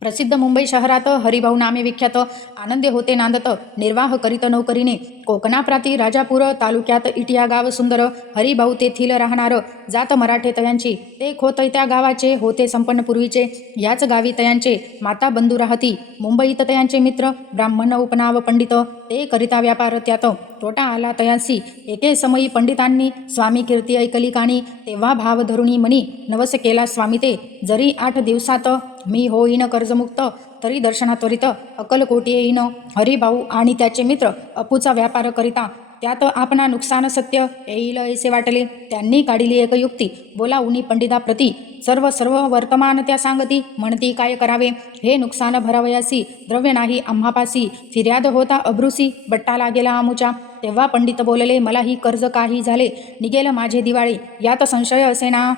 प्रसिद्ध मुंबई शहरात हरिभाऊ नामे विख्यात. आनंदे होते नांदत निर्वाह करीत नौकरीने. कोकणाप्राती राजापूर तालुक्यात इटिया गाव सुंदर. हरिभाऊ तेथील राहणार. जात मराठे तयांची. ते खोत त्या गावाचे होते संपन्न पूर्वीचे. याच गावी तयांचे माता बंधू राहती. मुंबईत तयांचे मित्र ब्राह्मण उपनाव पंडित. ते करिता व्यापार त्यात तोटा आला तयांसी. एके समयी पंडितांनी स्वामी कीर्ती ऐकली काणी. तेव्हा भाव धरुणी मनी नवस केला स्वामी ते. जरी 8 दिवसात मी होईन कर्जमुक्त. तरी दर्शनात्वरित अक्कलकोटी येईन. हरिभाऊ आणि त्याचे मित्र अपूचा व्यापार करिता. त्यात आपणा नुकसान सत्य येईल ऐसे वाटले. त्यांनी काढिली एक युक्ती बोलावूनी पंडिताप्रती. सर्व वर्तमान त्या सांगती. म्हणती काय करावे हे नुकसान भरावयासी. द्रव्य नाही आम्हापासी. फिर्याद होता अब्रुसी. बट्टा गेला आमुच्या. तेव्हा पंडित बोलले मला ही कर्ज काही झाले. निघेल माझे दिवाळी. यात संशय असे ना.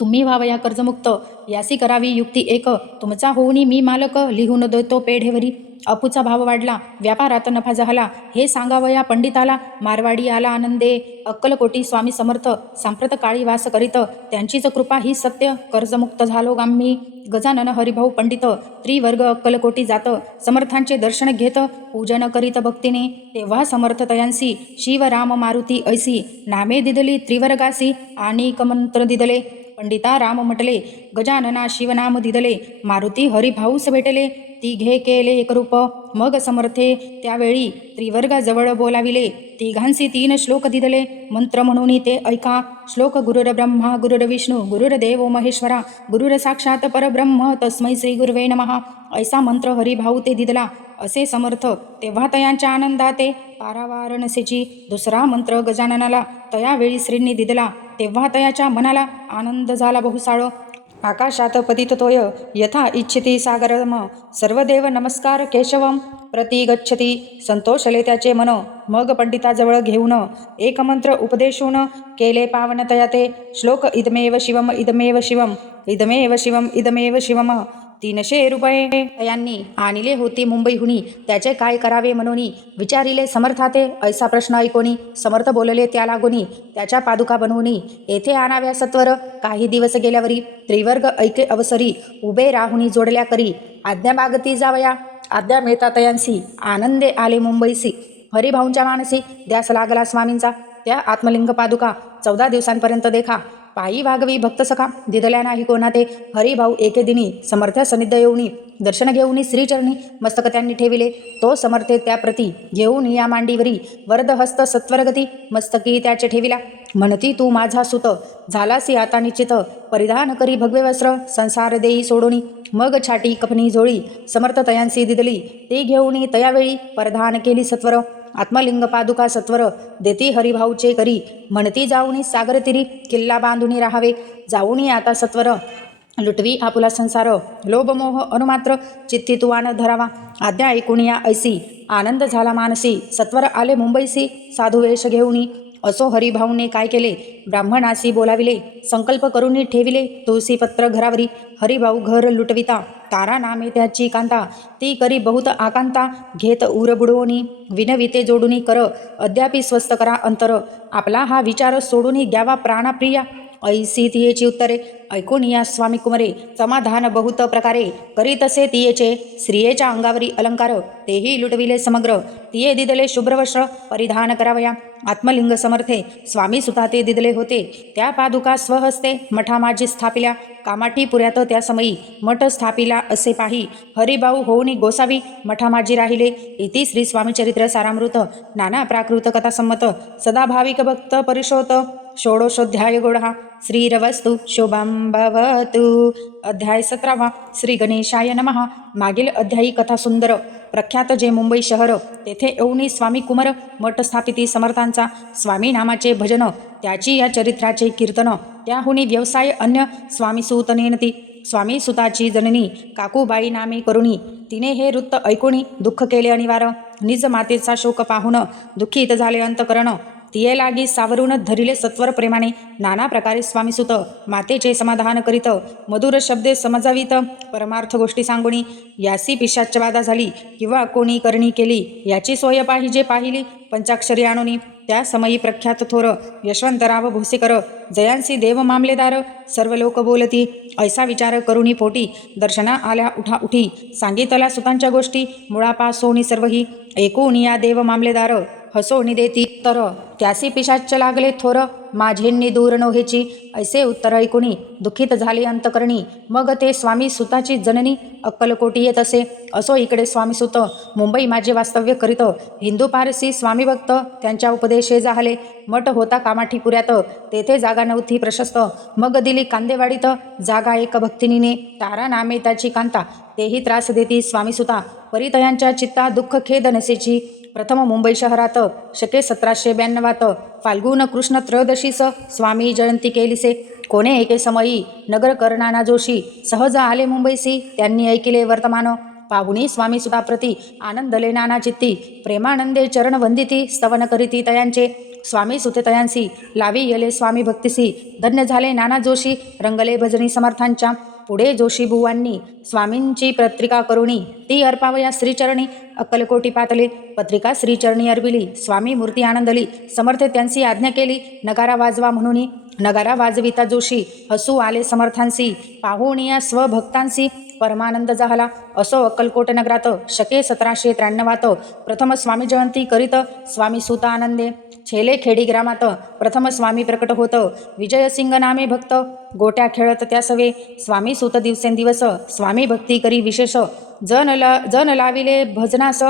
तुम्ही व्हावया कर्जमुक्त. यासी करावी युक्ती एक. तुमचा होऊनी मी मालक. लिहून देतो पेढेवरी. अपूचा भाव वाढला. व्यापारात नफा झाला. हे सांगावया पंडिताला. मारवाडी आला आनंदे. अक्कलकोटी स्वामी समर्थ सांप्रत काळी वास करीत. त्यांचीच कृपा ही सत्य. कर्जमुक्त झालो आम्ही. गजानन हरिभाऊ पंडित त्रिवर्ग अक्कलकोटी जात. समर्थांचे दर्शन घेत पूजन करीत भक्तीने. तेव्हा समर्थ तयांसी शिव राम मारुती ऐसी. नामे दिदली त्रिवर्गासी. आणि मंत्र दिदले. पंडिता राम म्हटले. गजानना शिवनाम दिदले. मारुती हरिभाऊस भेटले. तिघे केले एकरूप. मग समर्थे त्यावेळी त्रिवर्गाजवळ बोलाविले. तिघांसी 3 श्लोक दिदले. मंत्र म्हणून ते ऐका. श्लोक गुरुर ब्रह्मा गुरुर विष्णू गुरुर्देव महेश्वरा गुरुर साक्षात परब्रह्म तस्मै श्री गुरुवे नमः. ऐसा मंत्र हरिभाऊ ते दिदला. असे समर्थ तेव्हा तयांच्या आनंदाते पारावार नसेची. दुसरा मंत्र गजाननाला तयावेळी श्रींनी दिदला. तेव्हा तयाच्या मनाला आनंद झाला बहुसाळ. आकाशात पतिततोय यथा इच्छिती सागरम. सर्वदेव नमस्कार केशवम प्रति गच्छती. संतोषले त्याचे मन. मग पंडिताजवळ घेऊन एक मंत्र उपदेशून केले पावन तया ते. श्लोक इदमेव शिवम इदमेव शिवम इदमेव शिवम इदमेव शिवम. 300 रुपये यांनी आणले होते मुंबईहुनी. त्याचे काय करावे म्हणून विचारिले समर्थाते. ऐसा प्रश्न ऐकोनी समर्थ बोलले त्या लागोनी. त्याच्या पादुका बनवूनी येथे आणाव्या सत्वर. काही दिवस गेल्यावरी त्रिवर्ग ऐके अवसरी. उभे राहुनी जोडल्या करी. आज्ञा मागती जावया. आज्ञा मिळता तयांसी. आनंदे आले मुंबईसी. हरिभाऊंच्या मानसी ध्यास लागला स्वामींचा. त्या आत्मलिंग पादुका 14 दिवसांपर्यंत देखा. पायी वागवी भक्त सखा. दिदल्या नाही कोणा ते. हरिभाऊ एके दिनी समर्थ्या सनिध्य येऊनी दर्शन घेऊनी श्रीचरणी मस्तक त्यांनी ठेविले. तो समर्थे त्याप्रती घेऊन या मांडीवरी. वरदहस्त सत्वरगती मस्तकी त्याचे ठेविला. म्हणती तू माझा सुत झालासी आता निश्चित. परिधान करी भगवे वस्त्र संसार देई सोडोनी. मग छाटी कपनी झोळी समर्थ तयांसी दिदली. ती घेऊनी तयावेळी परिधान केली सत्वर. आत्मलिंग पादुका सत्वर देती हरिभाऊचे करी. म्हणती जाऊनी सागर तिरी किल्ला बांधुनी राहावे. जाऊनी आता सत्वर लुटवी आपुला संसार. लोभमोह अनुमात्र चित्ती तुवान धरावा. आज्ञा ऐकून या ऐसी. आनंद झाला मानसी. सत्वर आले मुंबईसी साधुवेश घेऊनी. असो हरिभाऊने काय केले, ब्राह्मणासी बोलाविले, संकल्प करून ठेविले तुळशीपत्र घरावरी. हरिभाऊ घर लुटविता, तारा नामे त्याची कांता, ती करी बहुत आकांता, घेत उर बुडवूनी, विनविते जोडुनी कर, अद्यापि स्वस्त करा अंतर, आपला हा विचार सोडून द्यावा प्राणप्रिया. ऐसी तियेची उत्तरे, ऐकून या स्वामी कुमरे, समाधान बहुत प्रकारे, करीतसे तियेचे, स्त्रियेच्या अंगावरी अलंकार, तेही लुटविले समग्र, तिये दिदले शुभ्रवस्त्र, परिधान करावया, आत्मलिंग समर्थे, स्वामी सुता ते दिदले होते, त्या पादुका स्वहस्ते, मठा माझी स्थापिल्या, कामाठी पुऱ्यात त्या समयी, मठ स्थापिला असे पाही, हरिभाऊ होऊनी गोसावी, मठा माझी राहिले. इति श्री स्वामीचरित्र सारामृत नाना प्राकृत कथासंमत सदाभाविक भक्त परिशोत षोडशोध्याय गोडहा. श्रीरवस्तु शोभां भवतु. अध्याय 17. श्री गणेशाय नमः. मागील अध्यायी कथा सुंदर. प्रख्यात जे मुंबई शहर, तेथे येऊनी स्वामी कुमार मठ स्थापिती समर्थांचा, स्वामी नामाचे भजन, त्याची या चरित्राचे कीर्तन, त्याहुनी व्यवसाय अन्य स्वामी सूत नेनती. स्वामी सुताची जननी काकूबाई नामे करुणी, तिने हे वृत्त ऐकुणी दुःख केले अनिवार्य. निज मातेचा शोक पाहून दुःखित झाले अंतकरण. तिये लागी सावरून धरिले सत्वर प्रेमाने, नाना प्रकारे स्वामीसुत मातेचे समाधान करीत, मधुर शब्दे समजावीत, परमार्थ गोष्टी सांगुनी, यासी पिशाच्च बाधा झाली किंवा कोणी करणी केली, याची सोय पाहिजे पाहिली पंचाक्षरी आणुनी. त्या समयी प्रख्यात थोर यशवंतराव भोसेकर, जयांसी देव मामलेदार, सर्व लोक बोलती, ऐसा विचार करुणी पोटी, दर्शना आल्या उठा उठी, सांगितला सुतांच्या गोष्टी, मुळापासोनी सर्वही, एकूण या देव मामलेदार, हसोनी देती तर, त्यासी पिशाच्च लागले थोर, माझेंनी दूर नव्हेची, ऐसे उत्तर ऐकुनी दुःखित झाले अंतकरणी. मग ते स्वामी सुताची जननी अक्कलकोटी येत असे. असो इकडे स्वामीसुत मुंबई माझे वास्तव्य करीत, हिंदू पारसी स्वामी भक्त त्यांच्या उपदेशे जाहले. मठ होता कामाठीपुऱ्यात, तेथे जागा नव्हती प्रशस्त, मग दिली कांदेवाडीत जागा एक भक्तिनीने, तारा नामे त्याची कांता, तेही त्रास देती स्वामीसुता, परितयांच्या चित्ता दुःख खेद नसेची. प्रथम मुंबई शहरात शके 1792 फाल्गुन कृष्ण त्रयोदशीस स्वामी जयंती केलीसे. कोणे एके समयी नगर नाना जोशी सहज आले मुंबईसी, त्यांनी ऐकिले वर्तमान, पाहुणी स्वामी सुताप्रती आनंदले नाना चित्ती, प्रेमानंदे चरण वंदिती, स्तवन करीती तयांचे, स्वामी सुते तयांसी लावी येले स्वामी भक्तिसी, धन्य झाले नाना जोशी, रंगले भजनी समर्थांच्या. पुढे जोशी बुवांनी स्वामींची पत्रिका करुणी ती अर्पावया श्रीचरणी, अक्कलकोटी पातले, पत्रिका श्रीचरणी अर्पिली, स्वामी मूर्ती आनंदली, समर्थ त्यांची आज्ञा केली, नगारा वाजवा म्हणून. नगारा वाजविता जोशी हसू आले समर्थांसी, पाहुणी या स्वभक्तांसी परमानंद झाला. असो अक्कलकोट नगरात शके 1793 प्रथम स्वामी जयंती करीत स्वामी सुत आनंदे. छेले खेडी ग्रामात प्रथम स्वामी प्रकट होत, विजयसिंग नामे भक्त, गोट्या खेळत त्या सवे, स्वामी सुत दिवसेंदिवस स्वामी भक्ती करी विशेष, जन लाविले भजनास,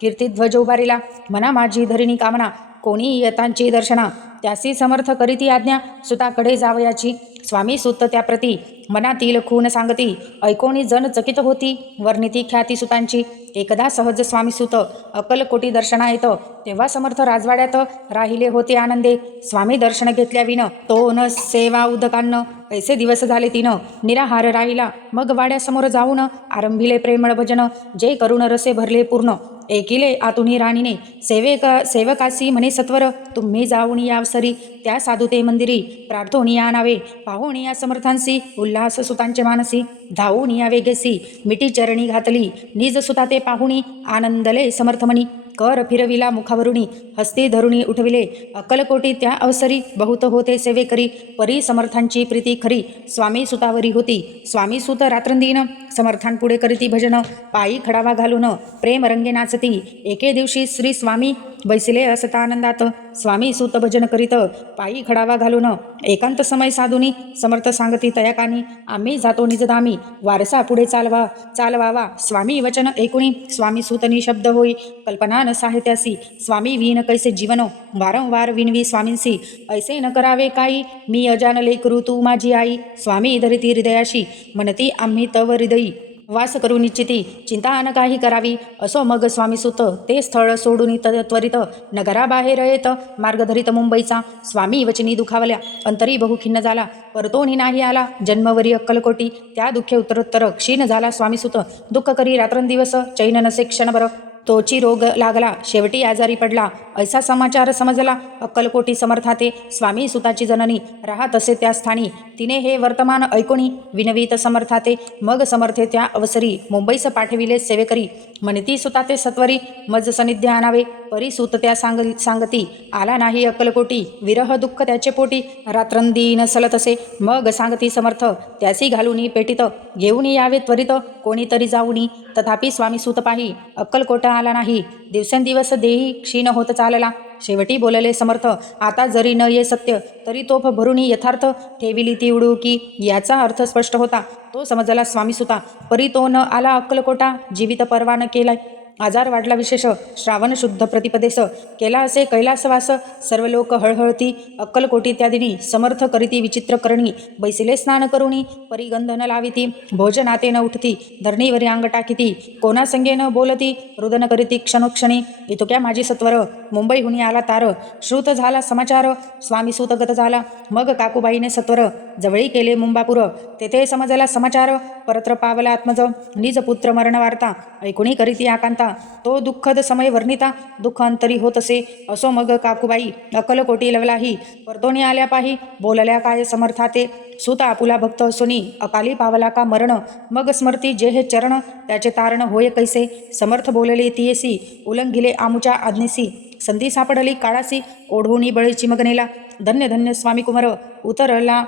कीर्तिध्वज उभारिला, मना माझी धरिणी कामना, कोणी येतांची दर्शना, त्यासी समर्थ करीती आज्ञा, सुताकडे जावयाची. स्वामी सुत त्याप्रती मनातील खून सांगती, ऐकोणी जन चकित होती, वर्णिती ख्याती सुतांची. एकदा सहज स्वामीसुत अक्कलकोटी दर्शना येत, तेव्हा समर्थ राजवाड्यात राहिले होते आनंदे. स्वामी दर्शन घेतल्या विन तो न सेवा उदकान्न, ऐसे दिवस झाले तिनं निराहार राहिला. मग वाड्यासमोर जाऊन आरंभिले प्रेमळ भजन, जे करून रसे भरले पूर्ण. एकिले आतुनी राणीने सेवकासी म्हणे सत्वर, तुम्ही जाऊन यावसरी, त्या साधुते मंदिरी, प्रार्थोनी या नावे, पाहुणी या समर्थांसी, उल्हास सुतांचे मानसी, धावून या वेगेसी, मिठी चरणी घातली, निज सुता ते पाहुणी, आनंदले समर्थमणी, कर फिरविला मुखावरुणी, हस्ती धरुणी उठविले, अक्कलकोटी त्या अवसरी, बहुत होते सेवेकरी, परी समर्थांची प्रीती खरी, स्वामी सुतावरी होती. स्वामी सुत रात्रंदिन समर्थांपुढे करीती भजन, पायी खडावा घालून प्रेम रंगे नाचती. एके दिवशी श्री स्वामी बैसिले असता आनंदात, स्वामी सुत भजन करीत पायी खडावा घालून, एकांत समय साधुनी, समर्थ सांगती तयाकानी, आम्ही जातो निजधामी, वारसा पुढे चालवावा. स्वामी वचन ऐकुणी स्वामी सुतनी शब्द होई, कल्पना न साहित्यासी, स्वामी विन कैसे जीवन, वारंवार विनवी स्वामींसी, ऐसे न करावे काही, मी अजानले करू तू माझी आई, स्वामी धरिती हृदयाशी, म्हणती आम्ही तव हृदयी वास करू निश्चिती, चिंता न काही करावी. असो मग स्वामीसुत ते स्थळ सोडून त्वरित नगराबाहेर येत, मार्ग धरित मुंबईचा. स्वामी वचनी दुखावल्या, अंतरी बहुखिन्न झाला, परतोनी नाही आला, जन्मवरी अक्कलकोटी, त्या दुःखे उत्तरोत्तर क्षीण झाला स्वामीसुत, दुःख करी रात्रंदिवस, चैन नसे क्षणभर. तोची रोग लागला, शेवटी आजारी पडला. ऐसा समाचार समजला अक्कलकोटी समर्थाते. स्वामी सुताची जननी राहत असे त्या स्थानी. तिने हे वर्तमान ऐकोनी विनवीत समर्थाते. मग समर्थे त्या अवसरी मुंबईस पाठविले सेवेकरी. म्हणती सुताते सत्वरी मज सनिध्य आणावे. परी सूत त्या सांगती आला नाही अक्कलकोटी. विरह दुःख त्याचे पोटी रात्रंदिन सलत असे. मग सांगती समर्थ त्यासी घालूनी पेटीत. घेऊन यावे त्वरित कोणीतरी जाऊनी. तथापि स्वामी सूत पाही अक्कलकोटा आला नाही. दिवसेंदिवस देही क्षीण होत चालला. शेवटी बोलले समर्थ आता जरी न ये सत्य तरी तोफ भरुनी यथार्थ ठेविली ती उडुकी. याचा अर्थ स्पष्ट होता. तो समजला स्वामी सुता. परी तो न आला अक्कलकोटा. जीवित परवा न केलाय. आजार वाढला विशेष. श्रावण शुद्ध प्रतिपदेस केला असे कैलासवास. सर्व लोक हळहळती अक्कलकोटी त्या दिनी. समर्थ करीती विचित्र करणी. बैसिले स्नान करुणी परी गंध न लाविती. भोजनाते न उठती. धरणीवरी अंग टाकीती. कोणा संगे न बोलती. रुदन करीती क्षणोक्षणी. इतक्या माझी सत्वर मुंबईहुनी आला तार. श्रुत झाला समाचार स्वामी सूत गत झाला. मग काकूबाईने सत्वर जवळी केले मुंबापूर. तेथे समजला समाचार परत्र पावला आत्मज. निज पुत्र मरण वार्ता ऐकुणी करीती आकांता. तो दुःखद समय वर्णिता. दुःख अंतरी होत असे. असो मग काकूबाई अक्कलकोटी लवलाही. परतोणी आल्या पाही बोलल्या काय समर्थाते. सुत आपुला भक्त असुनी अकाली पावला का मरण. मग स्मरती जे हे चरण त्याचे तारण होय कैसे. समर्थ बोलले तियेसी उल्लंघिले आमुच्या आज्ञेसी. संधी सापडली काळासी ओढवूनी बळी चिमगनेला. धन्य धन्य स्वामी कुमार उतरला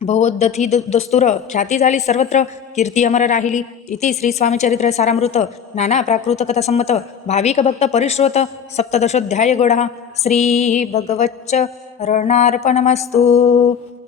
भवोद्धती दस्तूर. ख्याती झाली सर्वत्र कीर्ती अमर राहिली. इति श्री स्वामीचरित्र सारामृत नाना प्राकृत कथासंमत भाविक भक्त परिश्रोत सप्तदशोध्याय गोडा. श्री भगवच्चरणार्पणमस्तु.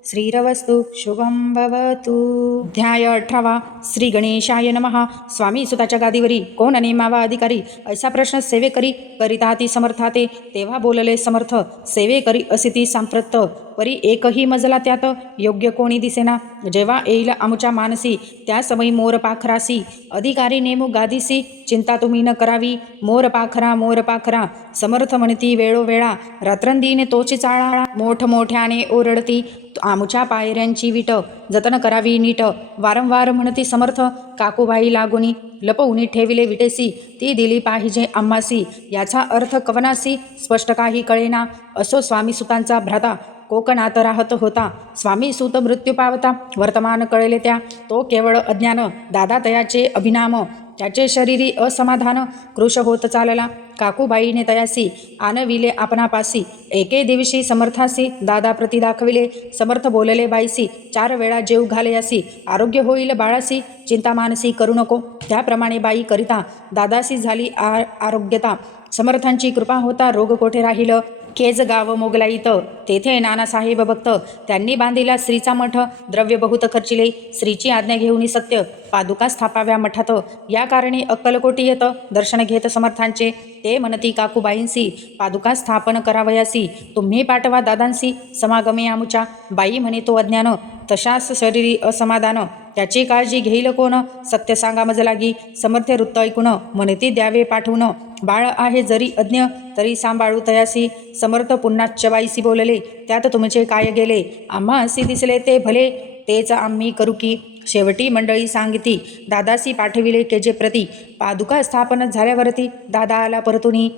श्रीरवस्तु शुभं भवतु. अध्याय 18. श्री गणेशाय नमः. स्वामी सुताच्या गादीवरी कोण नेमावा अधिकारी ऐसा प्रश्न सेवेकरी करिता ती समर्थाते. तेव्हा बोलले समर्थ सेवेकरी असिती सांप्रत. परी एकही मजला त्यात योग्य कोणी दिसेना. जेव्हा येईल आमुच्या मानसी त्या समयी मोर पाखरासी. अधिकारी नेमू गादीसी चिंता तुम्ही न करावी. मोर पाखरा समर्थ म्हणती वेळोवेळा. रात्रंदिने तोची चाळा मोठमोठ्याने ओरडती. आमुच्या पायऱ्यांची विट जतन करावी नीट. वारंवार म्हणती समर्थ काकूबाई लागुनी. लपवून ठेविले विटेसी ती दिली पाहिजे आम्हासी. याचा अर्थ कवनासी स्पष्ट काही कळेना. असो स्वामी सुतांचा भ्राता कोकणात राहत होता. स्वामी सूत मृत्यू पावता वर्तमान कळले त्या. तो केवळ अज्ञान दादा तयाचे अभिनाम. त्याचे शरीरी असमाधान कृश होत चालला. काकूबाईने तयासी आणविले आपणापासी. एके दिवशी समर्थासी दादा प्रति दाखविले. समर्थ बोलले बाईसी 4 वेळा जेव घालयासी. आरोग्य होईल बाळासी चिंता मानसी करू नको. त्याप्रमाणे बाई करिता दादासी झाली आरोग्यता. समर्थांची कृपा होता रोग कोठे राहिलं. केज गाव मोगलाईत तेथे नानासाहेब भक्त त्यांनी बांधिला श्रीचा मठ. द्रव्य बहुत खर्चिले. श्रीची आज्ञा घेऊन सत्य पादुका स्थापाव्या मठात. या कारणी अक्कलकोटी येत दर्शन घेत समर्थांचे. ते म्हणती काकूबाईंसी पादुका स्थापन करावयासी. तुम्ही पाठवा दादांसी समागमे आमुच्या. बाई म्हणे तो अज्ञान तशास शरीरी असमाधान. त्याची काळजी घेईल कोण सत्य सांगा मज लागी. समर्थ वृत्त ऐकून म्हणती द्यावे पाठवून. बाळ आहे जरी अज्ञ तरी सांभाळू तयासी. समर्थ पुन्हा बाईसी बोलले त्यात तुमचे काय गेले. आम्हासी दिसले ते भले तेच आम्ही करू की. शेवटी मंडळी सांगिती दादासी पाठविले केजे प्रती. पादुका स्थापन झाल्यावरती दादा आला परतुनी.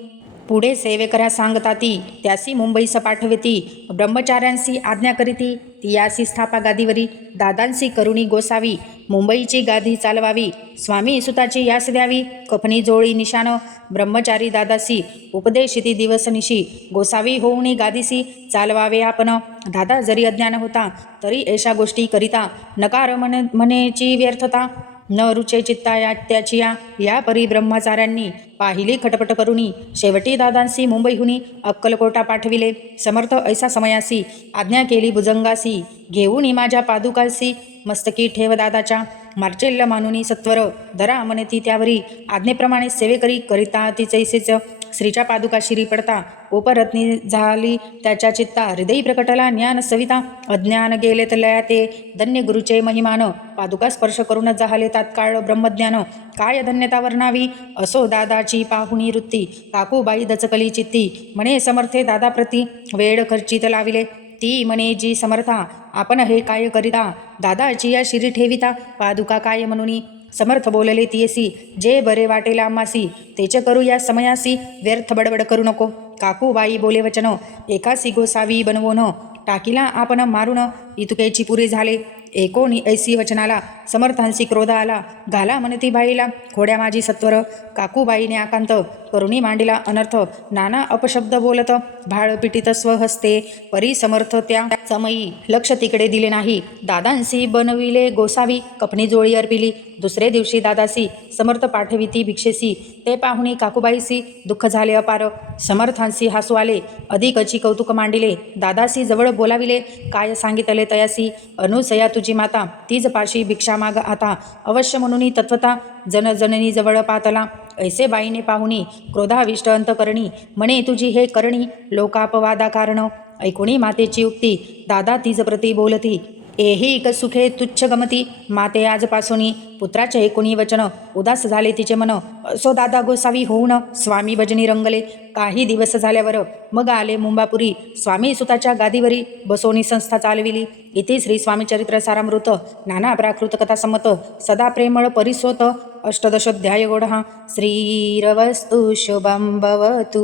पुढे सेवेकऱ्या सांगता ती त्यासी मुंबईस पाठविती. ब्रह्मचार्यांसी आज्ञा करीती तियासी स्थापा गादीवरी. दादांसी करुणी गोसावी मुंबईची गादी चालवावी. स्वामी सुताची यास द्यावी कफनी जोळी निशान. ब्रह्मचारी दादासी उपदेशिती दिवस निशी. गोसावी होऊनी गादीसी चालवावे आपण. दादा जरी अज्ञान होता तरी अशा गोष्टी करिता. नकार म्हणेची व्यर्थता न रुचे चित्ता त्याची या परी ब्रह्मचार्यांनी पाहिली खटपट करुनी. शेवटी दादांसी मुंबईहुनी अक्कलकोटा पाठविले. समर्थ ऐसा समयासी आज्ञा केली भुजंगासी. घेऊन माझ्या पादुकासी मस्तकी ठेव दादाच्या. मार्चेल्ल मानुनी सत्वर धरा म्हणती त्यावरी. आज्ञेप्रमाणे सेवेकरी करिता तिचैसेच. श्रीच्या पादुका शिरी पडता उपरत्नी झाली त्याच्या चित्ता. हृदयी प्रकटला ज्ञान सविता. अज्ञान गेले लया ते धन्य गुरुचे महिमान. पादुका स्पर्श करून जाहले तात्काळ ब्रह्मज्ञान. काय धन्यता वर्णावी असो दादाची पाहुणी वृत्ती. काकूबाई दचकली चित्ती म्हणे समर्थे दादा प्रती वेळ खर्चित लाविले. ती म्हणे जी समर्था आपण हे काय करिता. दादाची या शिरी ठेविता पादुका काय म्हणून. समर्थ बोलले तियसी, जे बरे वाटेल आम्हासी तेच करू या समयासी, व्यर्थ बडबड करू नको. काकूबाई बोले वचन, एकासी गोसावी बनवोन, टाकीला आपण मारून इतुकेची पुरे झाले. एकोणी ऐसी वचनाला समर्थांसी क्रोध आला, घाला म्हणती बाईला खोड्या माझी सत्वर. काकूबाईने आकांत करुणी मांडिला अनर्थ, नाना अपशब्द बोलत भाळ पिटीत स्वहस्ते. परी समर्थ त्या समयी लक्ष तिकडे दिले नाही, दादांसी बनविले गोसावी, कपणी जोळी अर्पिली. दुसरे दिवशी दादासी समर्थ पाठविती भिक्षेसी, ते पाहुणी काकूबाईसी दुःख झाले अपार. समर्थांसी हसू आले, अधिकची कौतुक मांडिले. दादासी जवळ बोलाविले, काय सांगितले तयासी, अनुसया तुझी माता तीज पाशी भिक्षा माग आता. अवश्य म्हणून तत्वता जनजननी जवळ पातला. ऐसे बाईने पाहुणी क्रोधाविष्ट अंतकरणी, म्हणे तुझी हे करणी लोकापवादा कारण. ऐकुणी मातेची उक्ती दादा तीज प्रती बोलती, एही सुखे तुच्छ गमती. माते आजपासून पुत्राचे ऐकुणी वचन, उदास झाले तिचे मन. असो दादा गोसावी होऊन स्वामी भजनी रंगले. काही दिवस झाल्यावर मग आले मुंबापुरी, स्वामी सुताच्या गादीवरी बसवणी संस्था चालविली. इथे श्री स्वामी चरित्र सारामृत नाना प्राकृत कथा संमत, सदा प्रेमळ परिसोत अष्टदशोध्याय गोढा. श्रीरवस्तु शुभं भवतु.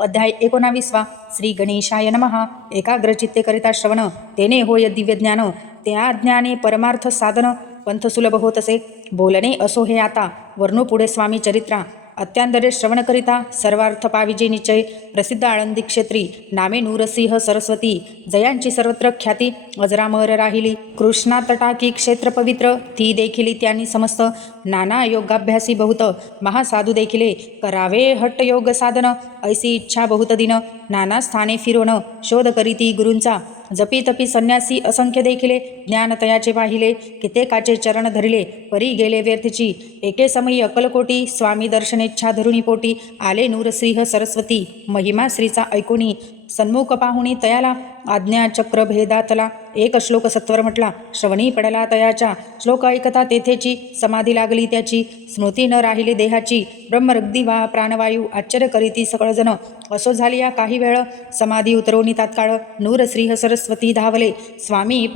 अध्याय 19. श्री गणेशाय नमः. एकाग्रचित्ते करिता श्रवण, तेने होय दिव्य ज्ञान, त्या ज्ञाने परमार्थ साधन, पंथ सुलभ होत असे. बोलणे असो हे आता, वर्णू पुढे स्वामी चरित्रा. अत्यांदरे श्रवण करिता सर्वार्थ पाविजे निश्चय. प्रसिद्ध आळंदी क्षेत्री नामे नूरसिंह सरस्वती, जयांची सर्वत्र ख्याती अजरामर राहिली. कृष्णा तटाकी क्षेत्र पवित्र, ती देखिली त्यांनी समस्त. नाना योगाभ्यासी बहुत, महासाधू देखिले करावे हट्ट योग साधन. ऐसी इच्छा बहुत दिन, नाना स्थाने फिरोन शोध करीती गुरूंचा. जपी तपी संन्यासी असंख्य देखिले, ज्ञान तयाचे पाहिले. कित्येकाचे चरण धरिले, परी गेले व्यर्थची. एके समयी अकलकोटी स्वामी दर्शनेच्छा धरुणी पोटी. आले नूरश्रीह सरस्वती, महिमा श्रीचा ऐकुणी. सन्मुख पाहुणी तयाला, आज्ञा चक्र भेदातला. एक श्लोक सत्वर म्हटला, श्रवणी पडला तयाच्या. श्लोक ऐकता तेथेची समाधी लागली त्याची. स्मृती न राहिली देहाची, ब्रह्मरग्दी वा प्राणवायू आश्चर्य करीती सकळजण. असो झाली या काही वेळ, समाधी उतरवणी तात्काळ. नूरश्रीह सरस्वती धावले, स्वामी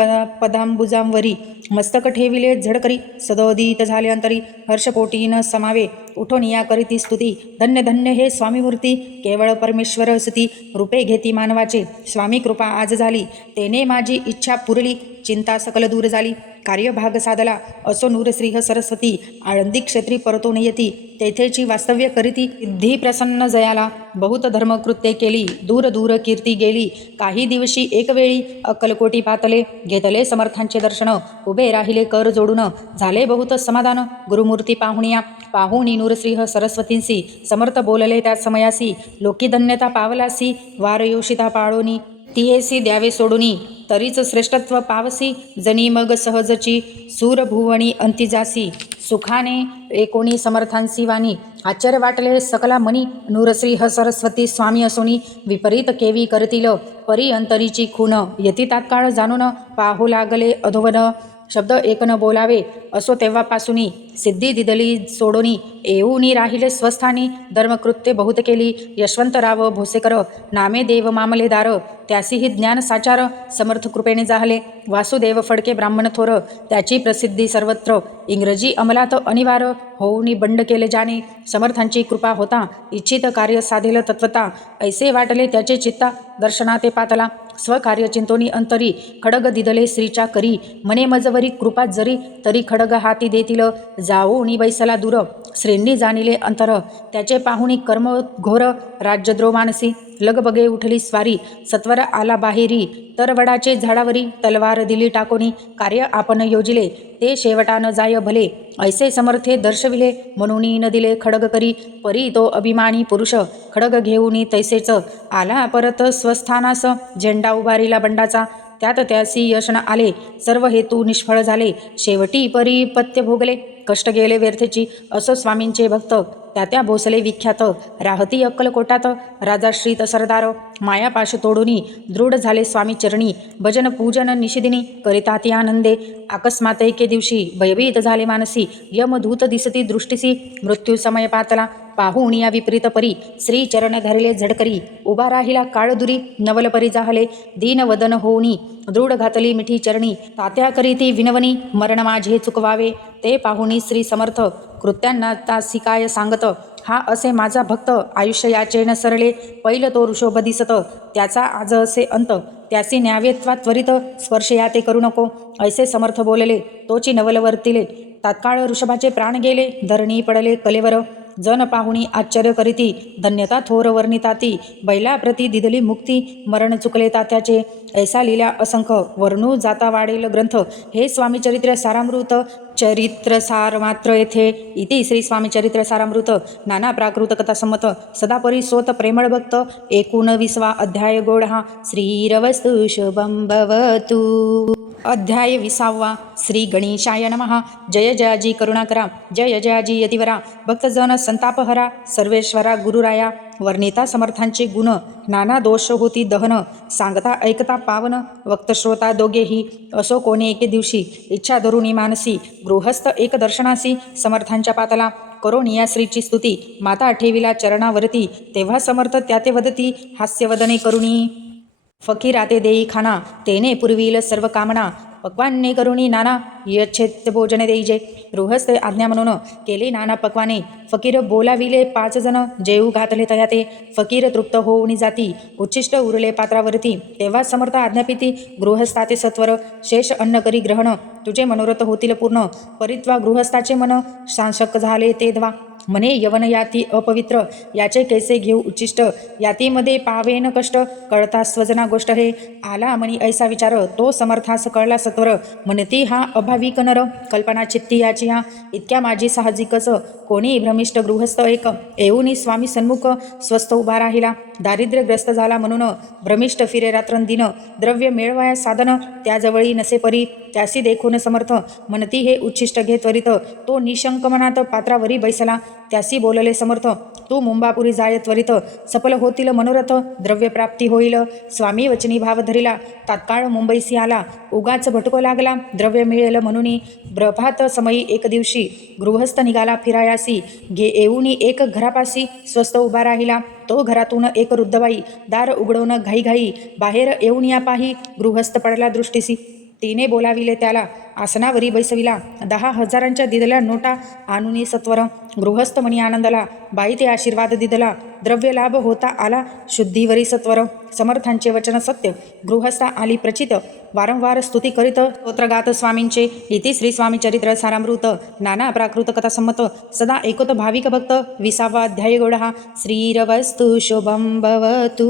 पदांबुजांवरी. मस्तक ठेविले झडकरी, सदोदित झाले अंतरी. हर्षकोटी न समावे, उठून या करीती स्तुती. धन्य धन्य हे स्वामी मूर्ती, केवळ परमेश्वर सती. रूपे घेती मानवाचे, स्वामी कृपा आज झाली. तेने माझी इच्छा पुरली, चिंता सकल दूर झाली. कार्यभाग साधला, असो नूरश्रीह सरस्वती. आळंदी क्षेत्री परतून येती, तेथेची वास्तव्य करीती. सिद्धी प्रसन्न जयाला, बहुत धर्मकृत्ये केली. दूर दूर कीर्ती गेली. काही दिवशी एक वेळी अक्कलकोटी पातले. घेतले समर्थांचे दर्शन, उभे राहिले कर जोडून. झाले बहुत समाधान, गुरुमूर्ती पाहुणिया. पाहुणी नूरश्रीह सरस्वतींसी समर्थ बोलले त्या समयासी. लोकी धन्यता पावलासी, वार योषिता पाळोनी. तियेसी द्यावे सोडूनी, तरीच श्रेष्ठत्व पावसी. जनी मग सहजची, सूरभुवणी अंतिजासी. सुखाने एकोणी समर्थांसी वाणी, आश्चर्य वाटले सकला मनी. नूरश्रीह सरस्वती स्वामी असोनी, विपरीत केवी करतील. परी अंतरीची खून, यती तात्काळ जाणून. पाहू लागले अधोवन, शब्द एक न बोलावे. असो तेव्हापासूनी, सिद्धी दिदली सोडोनी. येऊनी राहिले स्वस्थानी, धर्मकृत्ये बहुत केली. यशवंतराव भोसेकर नामे देव मामलेदार, त्यासीही ज्ञान साचार. समर्थ कृपेने जाहले. वासुदेव फडके ब्राह्मण थोर, त्याची प्रसिद्धी सर्वत्र. इंग्रजी अंमलात अनिवार्य, होऊनी बंड केले जाणे. समर्थांची कृपा होता, इच्छित कार्य साधेल तत्वता. ऐसे वाटले त्याचे चित्ता, दर्शनाते पातला. स्वकार्य चिंतोनी अंतरी, खडग दिदले श्रीच्या करी. म्हणे मजवरी कृपा जरी, तरी खडग हाती देतील. जाऊनी बैसला दूर, श्रेणी जाणिले अंतर. त्याचे पाहुणी कर्म घोर, राज्यद्रोह मानसी. लगबगे उठली स्वारी, सत्वर आला बाहेरी. तर वडाचे झाडावरी, तलवार दिली टाकोनी. कार्य आपण योजिले, ते शेवटा न जाय भले. ऐसे समर्थे दर्शविले, म्हणून न दिले खडग करी. परी तो अभिमानी पुरुष, खडग घेऊनी तैसेच. आला परत स्वस्थानास, झेंडा उभारिला बंडाचा. त्यात त्यासी यश न आले, सर्व हेतू निष्फळ झाले. शेवटी परी पत्य भोगले, कष्ट गेले व्यर्थेची. असो स्वामींचे भक्त, त्या भोसले विख्यात. राहती अक्कलकोटात, राजाश्रित सरदार. मायापाश तोडूनी, दृढ झाले स्वामी चरणी. भजन पूजन निषिदिनी, करिता ती आनंदे. अकस्मात एके दिवशी, भयभीत झाले मानसी. यमदूत दिसती दृष्टीसी, मृत्यू समय पातला. पाहून या विपरीत परी, श्री चरण धरले झडकरी. उभा राहिला काळदुरी, नवल परी जाहले. दीनवदन होऊनी, दृढ घातली मिठी चरणी. तात्या करीती विनवणी, मरण माझे चुकवावे. ते पाहुणी श्री समर्थ कृत्यांना तासिकाय सांगत, हा असे माझा भक्त आयुष्य याचेन सरले, पैल तो ऋषभ दिसत, त्याचा आज असे अंत, त्यासी न्यावेत्वा त्वरित, स्पर्श या ते करू नको. ऐसे समर्थ बोलले, तोची नवल वर्तिले, तात्काळ ऋषभाचे प्राण गेले, धरणी पडले कलेवर. जन पाहुणी आश्चर्य करीती, धन्यता थोर वर्णिताती, बैलाप्रती दिदली मुक्ती, मरण चुकले तात्याचे. ऐसा लिहिल्या असंख्य, वर्णू जाता वाढेल ग्रंथ. हे स्वामी चरित्र सारामृत, चरित्र सार मात्र येथे. इति श्री स्वामी चरित्र सारामृत, नाना प्राकृत कथा संमत, सदापरी सोत प्रेमळ भक्त. 19वा अध्याय गोडहा. श्रीरवस्तु शुभं भवतु. अध्याय 20वा. श्री गणेशाय नमः. जय जयाजी करुणाकरा, जय जयाजी यतिवरा, भक्तजन संतापहरा, सर्वेश्वरा गुरुराया. वर्णिता समर्थांचे गुण, नाना दोष होती दहन, सांगता ऐकता पावन, वक्तश्रोता दोघेही. असो कोणी एके दिवशी, इच्छा धरुणी मानसी, गृहस्थ एक दर्शनासी, समर्थांच्या पातला. करोनिया श्रीची स्तुती, माता ठेविला चरणावरती, तेव्हा समर्थ त्याते वदती, हास्यवदने करुणी. फकीराते देई खाना, तेने पुरविल सर्व कामना, पक्वान्ने करुणी नाना, यच्छेत भोजन देईजे. गृहस्थ आज्ञा म्हणून केले नाना पक्वाने, फकीर बोलाविले 5 जण, जेऊ घातले तयाते. फकीर तृप्त होऊनी जाती, उच्छिष्ट उरले पात्रावरती, तेव्हा समर्थ आज्ञापिती, गृहस्थाते सत्वर, शेष अन्न करी ग्रहण, तुझे मनोरथ होतील पूर्ण. परित्वा गृहस्थाचे मन, सांशक झाले ते ध्वा, म्हणे यवन याती अपवित्र, याचे कैसे घेऊ उच्चिष्ट, यातीमध्ये पावेन कष्ट, कळता स्वजना गोष्ट हे. आला मनी ऐसा विचार, तो समर्थास कळला सत्वर, म्हणती हा अभाविक नर, कल्पना चित्ती याची हा, इतक्या माझी साहजिकच. कोणी भ्रमिष्ट गृहस्थ एक, येऊनी स्वामी सन्मुख, स्वस्थ उभा राहिला, दारिद्र्यग्रस्त झाला म्हणून, भ्रमिष्ट फिरे रात्रंदिन, द्रव्य मिळवाया साधन, त्याजवळी नसे परी, त्यासी देखून समर्थ, म्हणती हे उच्छिष्ट घे त्वरित. तो निशंक मनात पात्रावरी बैसला, त्यासी बोलले समर्थ, तू मुंबापुरी जाय त्वरित, सफल होतील मनोरथ, द्रव्य प्राप्ती होईल. स्वामी वचनी भाव धरिला, तात्काळ मुंबईसी आला, उगाच भटको लागला, द्रव्य मिळेल म्हणून. प्रभात समयी एक दिवशी, गृहस्थ निघाला फिरायासी, येऊनी एक घरापासी, स्वस्थ उभा राहिला. तो घरातून एक वृद्धबाई, दार उघडवून घाईघाई, बाहेर येऊन या पाही, गृहस्थ पडला दृष्टीसी. तिने बोलाविले त्याला, आसनावरी बैसविला, 10,000च्या दिदल्या नोटा आणूनी सत्वर. गृहस्थ मणी आनंदला, बाई ते आशीर्वाद दिदला, द्रव्य लाभ होता आला, शुद्धीवरी सत्वर. समर्थांचे वचन सत्य, गृहस्था आली प्रचित, वारंवार स्तुती करीत, स्तोत्रगात स्वामींचे. इति श्री स्वामी चरित्र सारामृत, नाना प्राकृत कथा संमत, सदा ऐकत भाविक भक्त. 20वा अध्याय गोडहा. श्रीरवस्तु शुभं भवतु.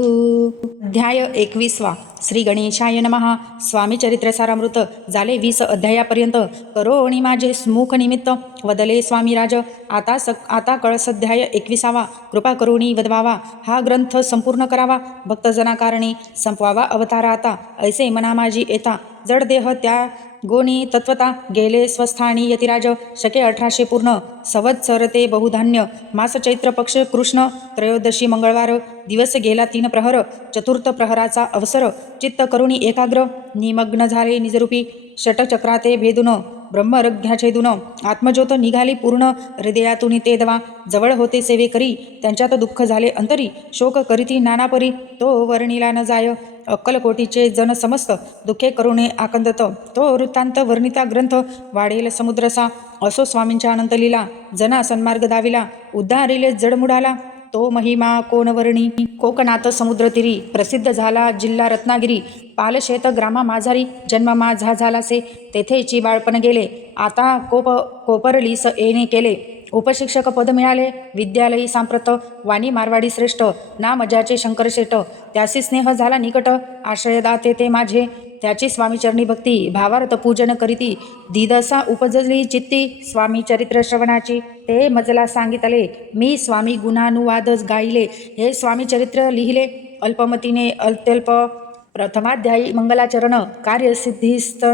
अध्याय 21वा. श्री गणेशाय नमः. स्वामी चरित्र सारामृत. झाले 20 अध्यायापर्यंत. करोणी माझे स्मुख निमित्त, वदले स्वामी राज. आता कळसाध्याय 21वा. कृपा करुणी वदवावा, हा ग्रंथ संपूर्ण करावा, भक्तजनाकारणी संपवावा अवतारा आता. ऐसे मना माझी येता, जड देह त्या गोनी तत्वता, गेले स्वस्थानी यतिराज. शके 1800 पूर्ण, संवत्सर ते बहुधान्य, मास चैत्र पक्ष कृष्ण, त्रयोदशी मंगळवार. दिवस गेला 3 प्रहर, चतुर्थ प्रहराचा अवसर. चित्त करुणी एकाग्र, निमग्न झाले निजरूपी, षटचक्राते भेदून, ब्रह्मरघ्या छेदून, आत्मज्योत निघाली पूर्ण, हृदयातून ते दवा. जवळ होते सेवे करी, त्यांच्यात दुःख झाले अंतरी, शोक करीती नानापरी, तो वर्णिला न जाय. अक्कलकोटीचे जन समस्त, दुःखे करुणे आकंदत, तो वृत्तांत वर्णिता ग्रंथ, वाढेल समुद्रसा. असो स्वामींच्या अनंत लीला, जना सन्मार्ग दाविला, उद्धारिले जडमुडाला, तो महिमा कोण वर्णी. कोकणात समुद्रतीरी, प्रसिद्ध झाला जिल्हा रत्नागिरी, पालशेत ग्रामा माझारी, जन्म माझा झालासे, तेथेची बाळपण गेले, आता कोपरलीस येणे केले. उपशिक्षक पद मिळाले, विद्यालयी सांप्रत, वाणी मारवाडी श्रेष्ठ, ना मजाचे शंकर शेट, त्यासी स्नेह झाला निकट, आश्रयदाते ते माझे, त्याची स्वामीचरणी भक्ती, भावार्थ पूजन करीती, दिदसा उपजली चित्ती, स्वामी चरित्र श्रवणाची, ते मजला सांगितले, मी स्वामी गुणानुवाद गायले, हे स्वामी चरित्र लिहिले, अल्पमतीने अत्यल्प. प्रथमाध्यायी मंगलाचरण, कार्यसिद्धीस्त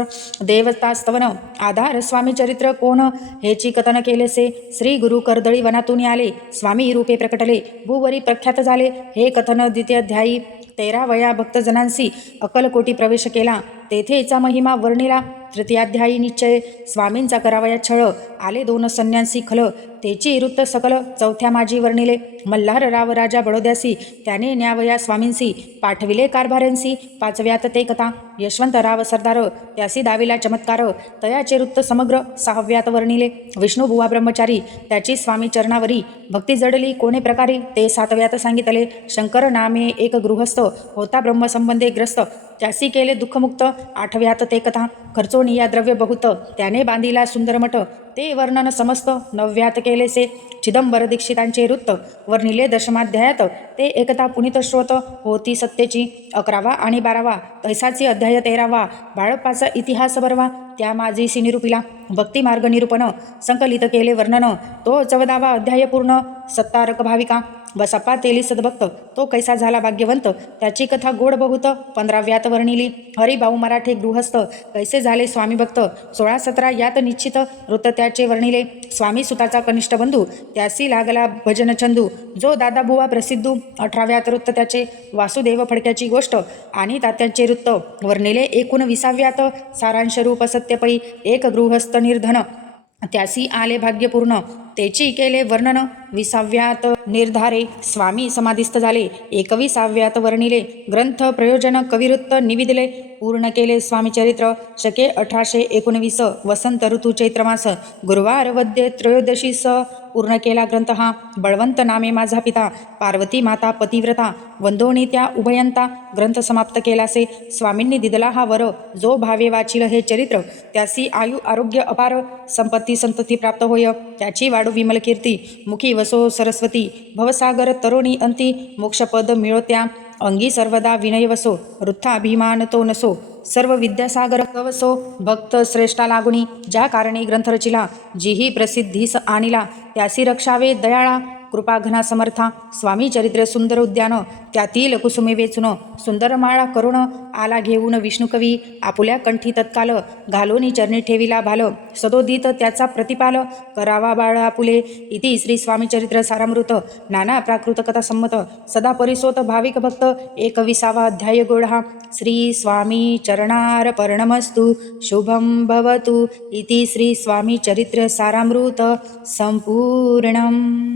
देवतास्तवन, आधार स्वामी चरित्र कोण, हेची कथन केलेसे. श्री गुरु कर्दळी वनातून आले, स्वामी रूपे प्रकटले, भूवरी प्रख्यात झाले, हे कथन. द्वितीयाध्यायी 13व्या भक्तजनांशी अक्कलकोटी प्रवेश केला, तेथेचा महिमा वर्णिला. तृतीयाध्यायी निश्चय, स्वामींचा करावया छळ, आले 2 संन्यासी खल, तेची वृत्त सकल चौथ्या माझी वर्णिले. मल्हार राव राजा बडोद्यासी त्याने न्यावया स्वामींसी पाठविले कारभाऱ्यांसी. पाचव्यात ते कथा यशवंतराव सरदार त्यासी दाविला चमत्कार तयाचे वृत्त समग्र. सहाव्यात वर्णिले विष्णुबुवा ब्रह्मचारी त्याची स्वामी चरणावरी भक्ती जडली कोणे प्रकारे ते सातव्यात सांगितले. शंकर नामे एक गृहस्थ होता ब्रह्मसंबंधे ग्रस्त त्यासी केले दुःखमुक्त. आठव्यात ते कथा खर्चोनिया द्रव्य बहुत त्याने बांधिला सुंदर मठ ते वर्णन समस्त. नवव्यात केलेसे चिदंबर दीक्षितांचे वृत्त वर्णिले. दशमाध्यायात ते एकता पुनित श्रोत होती सत्तेची. 11वा आणि 12वा तैसाची अध्याय 13वा बाळप्पाचा इतिहास बरवा त्या माझीसी निरूपिला. भक्तिमार्ग निरूपण संकलित केले वर्णन तो 14वा अध्याय पूर्ण. सत्तारक भाविका बसप्पा तेली सद्भक्त तो कैसा झाला भाग्यवंत त्याची कथा गोड बहुत. 15व्यात वर्णिली हरिभाऊ मराठे गृहस्थ कैसे झाले स्वामी भक्त. 16-17 यात निश्चित वृत्त त्याचे वर्णिले. स्वामी सुताचा कनिष्ठ बंधू त्यासी लागला भजन चंदू जो दादाबुवा प्रसिद्धू. 18व्यात वृत्त त्याचे वासुदेव फडक्याची गोष्ट आणि तात्यांचे वृत्त वर्णिले. 19व्यात सारांश रूप सत्यपै एक गृहस्थ निर्धन त्यासी आले भाग्यपूर्ण तेची केले वर्णन. 20व्यात निर्धारे स्वामी समाधिस्थ झाले. 21व्यात वर्णिले ग्रंथ प्रयोजन कविवृत्त निविदिले पूर्ण केले स्वामी चरित्र. शके 1819 वसंत ऋतू चैत्रमास गुरुवार वद्ये त्रयोदशीस पूर्ण केला ग्रंथ हा. बळवंत नामे माझा पिता पार्वती माता पतिव्रता वंदोणी त्या उभयंता ग्रंथ समाप्त केलासे. स्वामींनी दिदला हा वर जो भावे वाचिल हे चरित्र त्यासी आयु आरोग्य अपार संपत्ती संतती प्राप्त होय त्याची वाढू विमल कीर्ती. मुखी वसो सरस्वती भवसागर तरुणी अंती मोक्षपद मिळो त्या अंगी सर्वदा विनय वसो वृथा अभिमान तो नसो सर्व विद्यासागर गवसो. भक्त श्रेष्ठा लागुनी ज्या कारणे ग्रंथ रचिला जीही प्रसिद्धीस आणिला त्यासी रक्षावे दयाळा कृपाघना समर्था. स्वामी चरित्र सुंदर उद्यान त्यातील कुसुमे वेचून सुंदर माळा करुण आला घेऊन विष्णुकवी आपुल्या कंठी तत्काल घालोनी चरणी ठेविला भाल सदोदित त्याचा प्रतिपाल करावा बाळ आपुले. इति श्री स्वामी चरित्र सारामृत नाना प्राकृत कथा संमत सदा परिसोत भाविक भक्त 21वा अध्याय गोढा. श्री स्वामी चरणार्पणमस्तु शुभं भवतु. इति श्री स्वामी चरित्र सारामृत संपूर्णम्.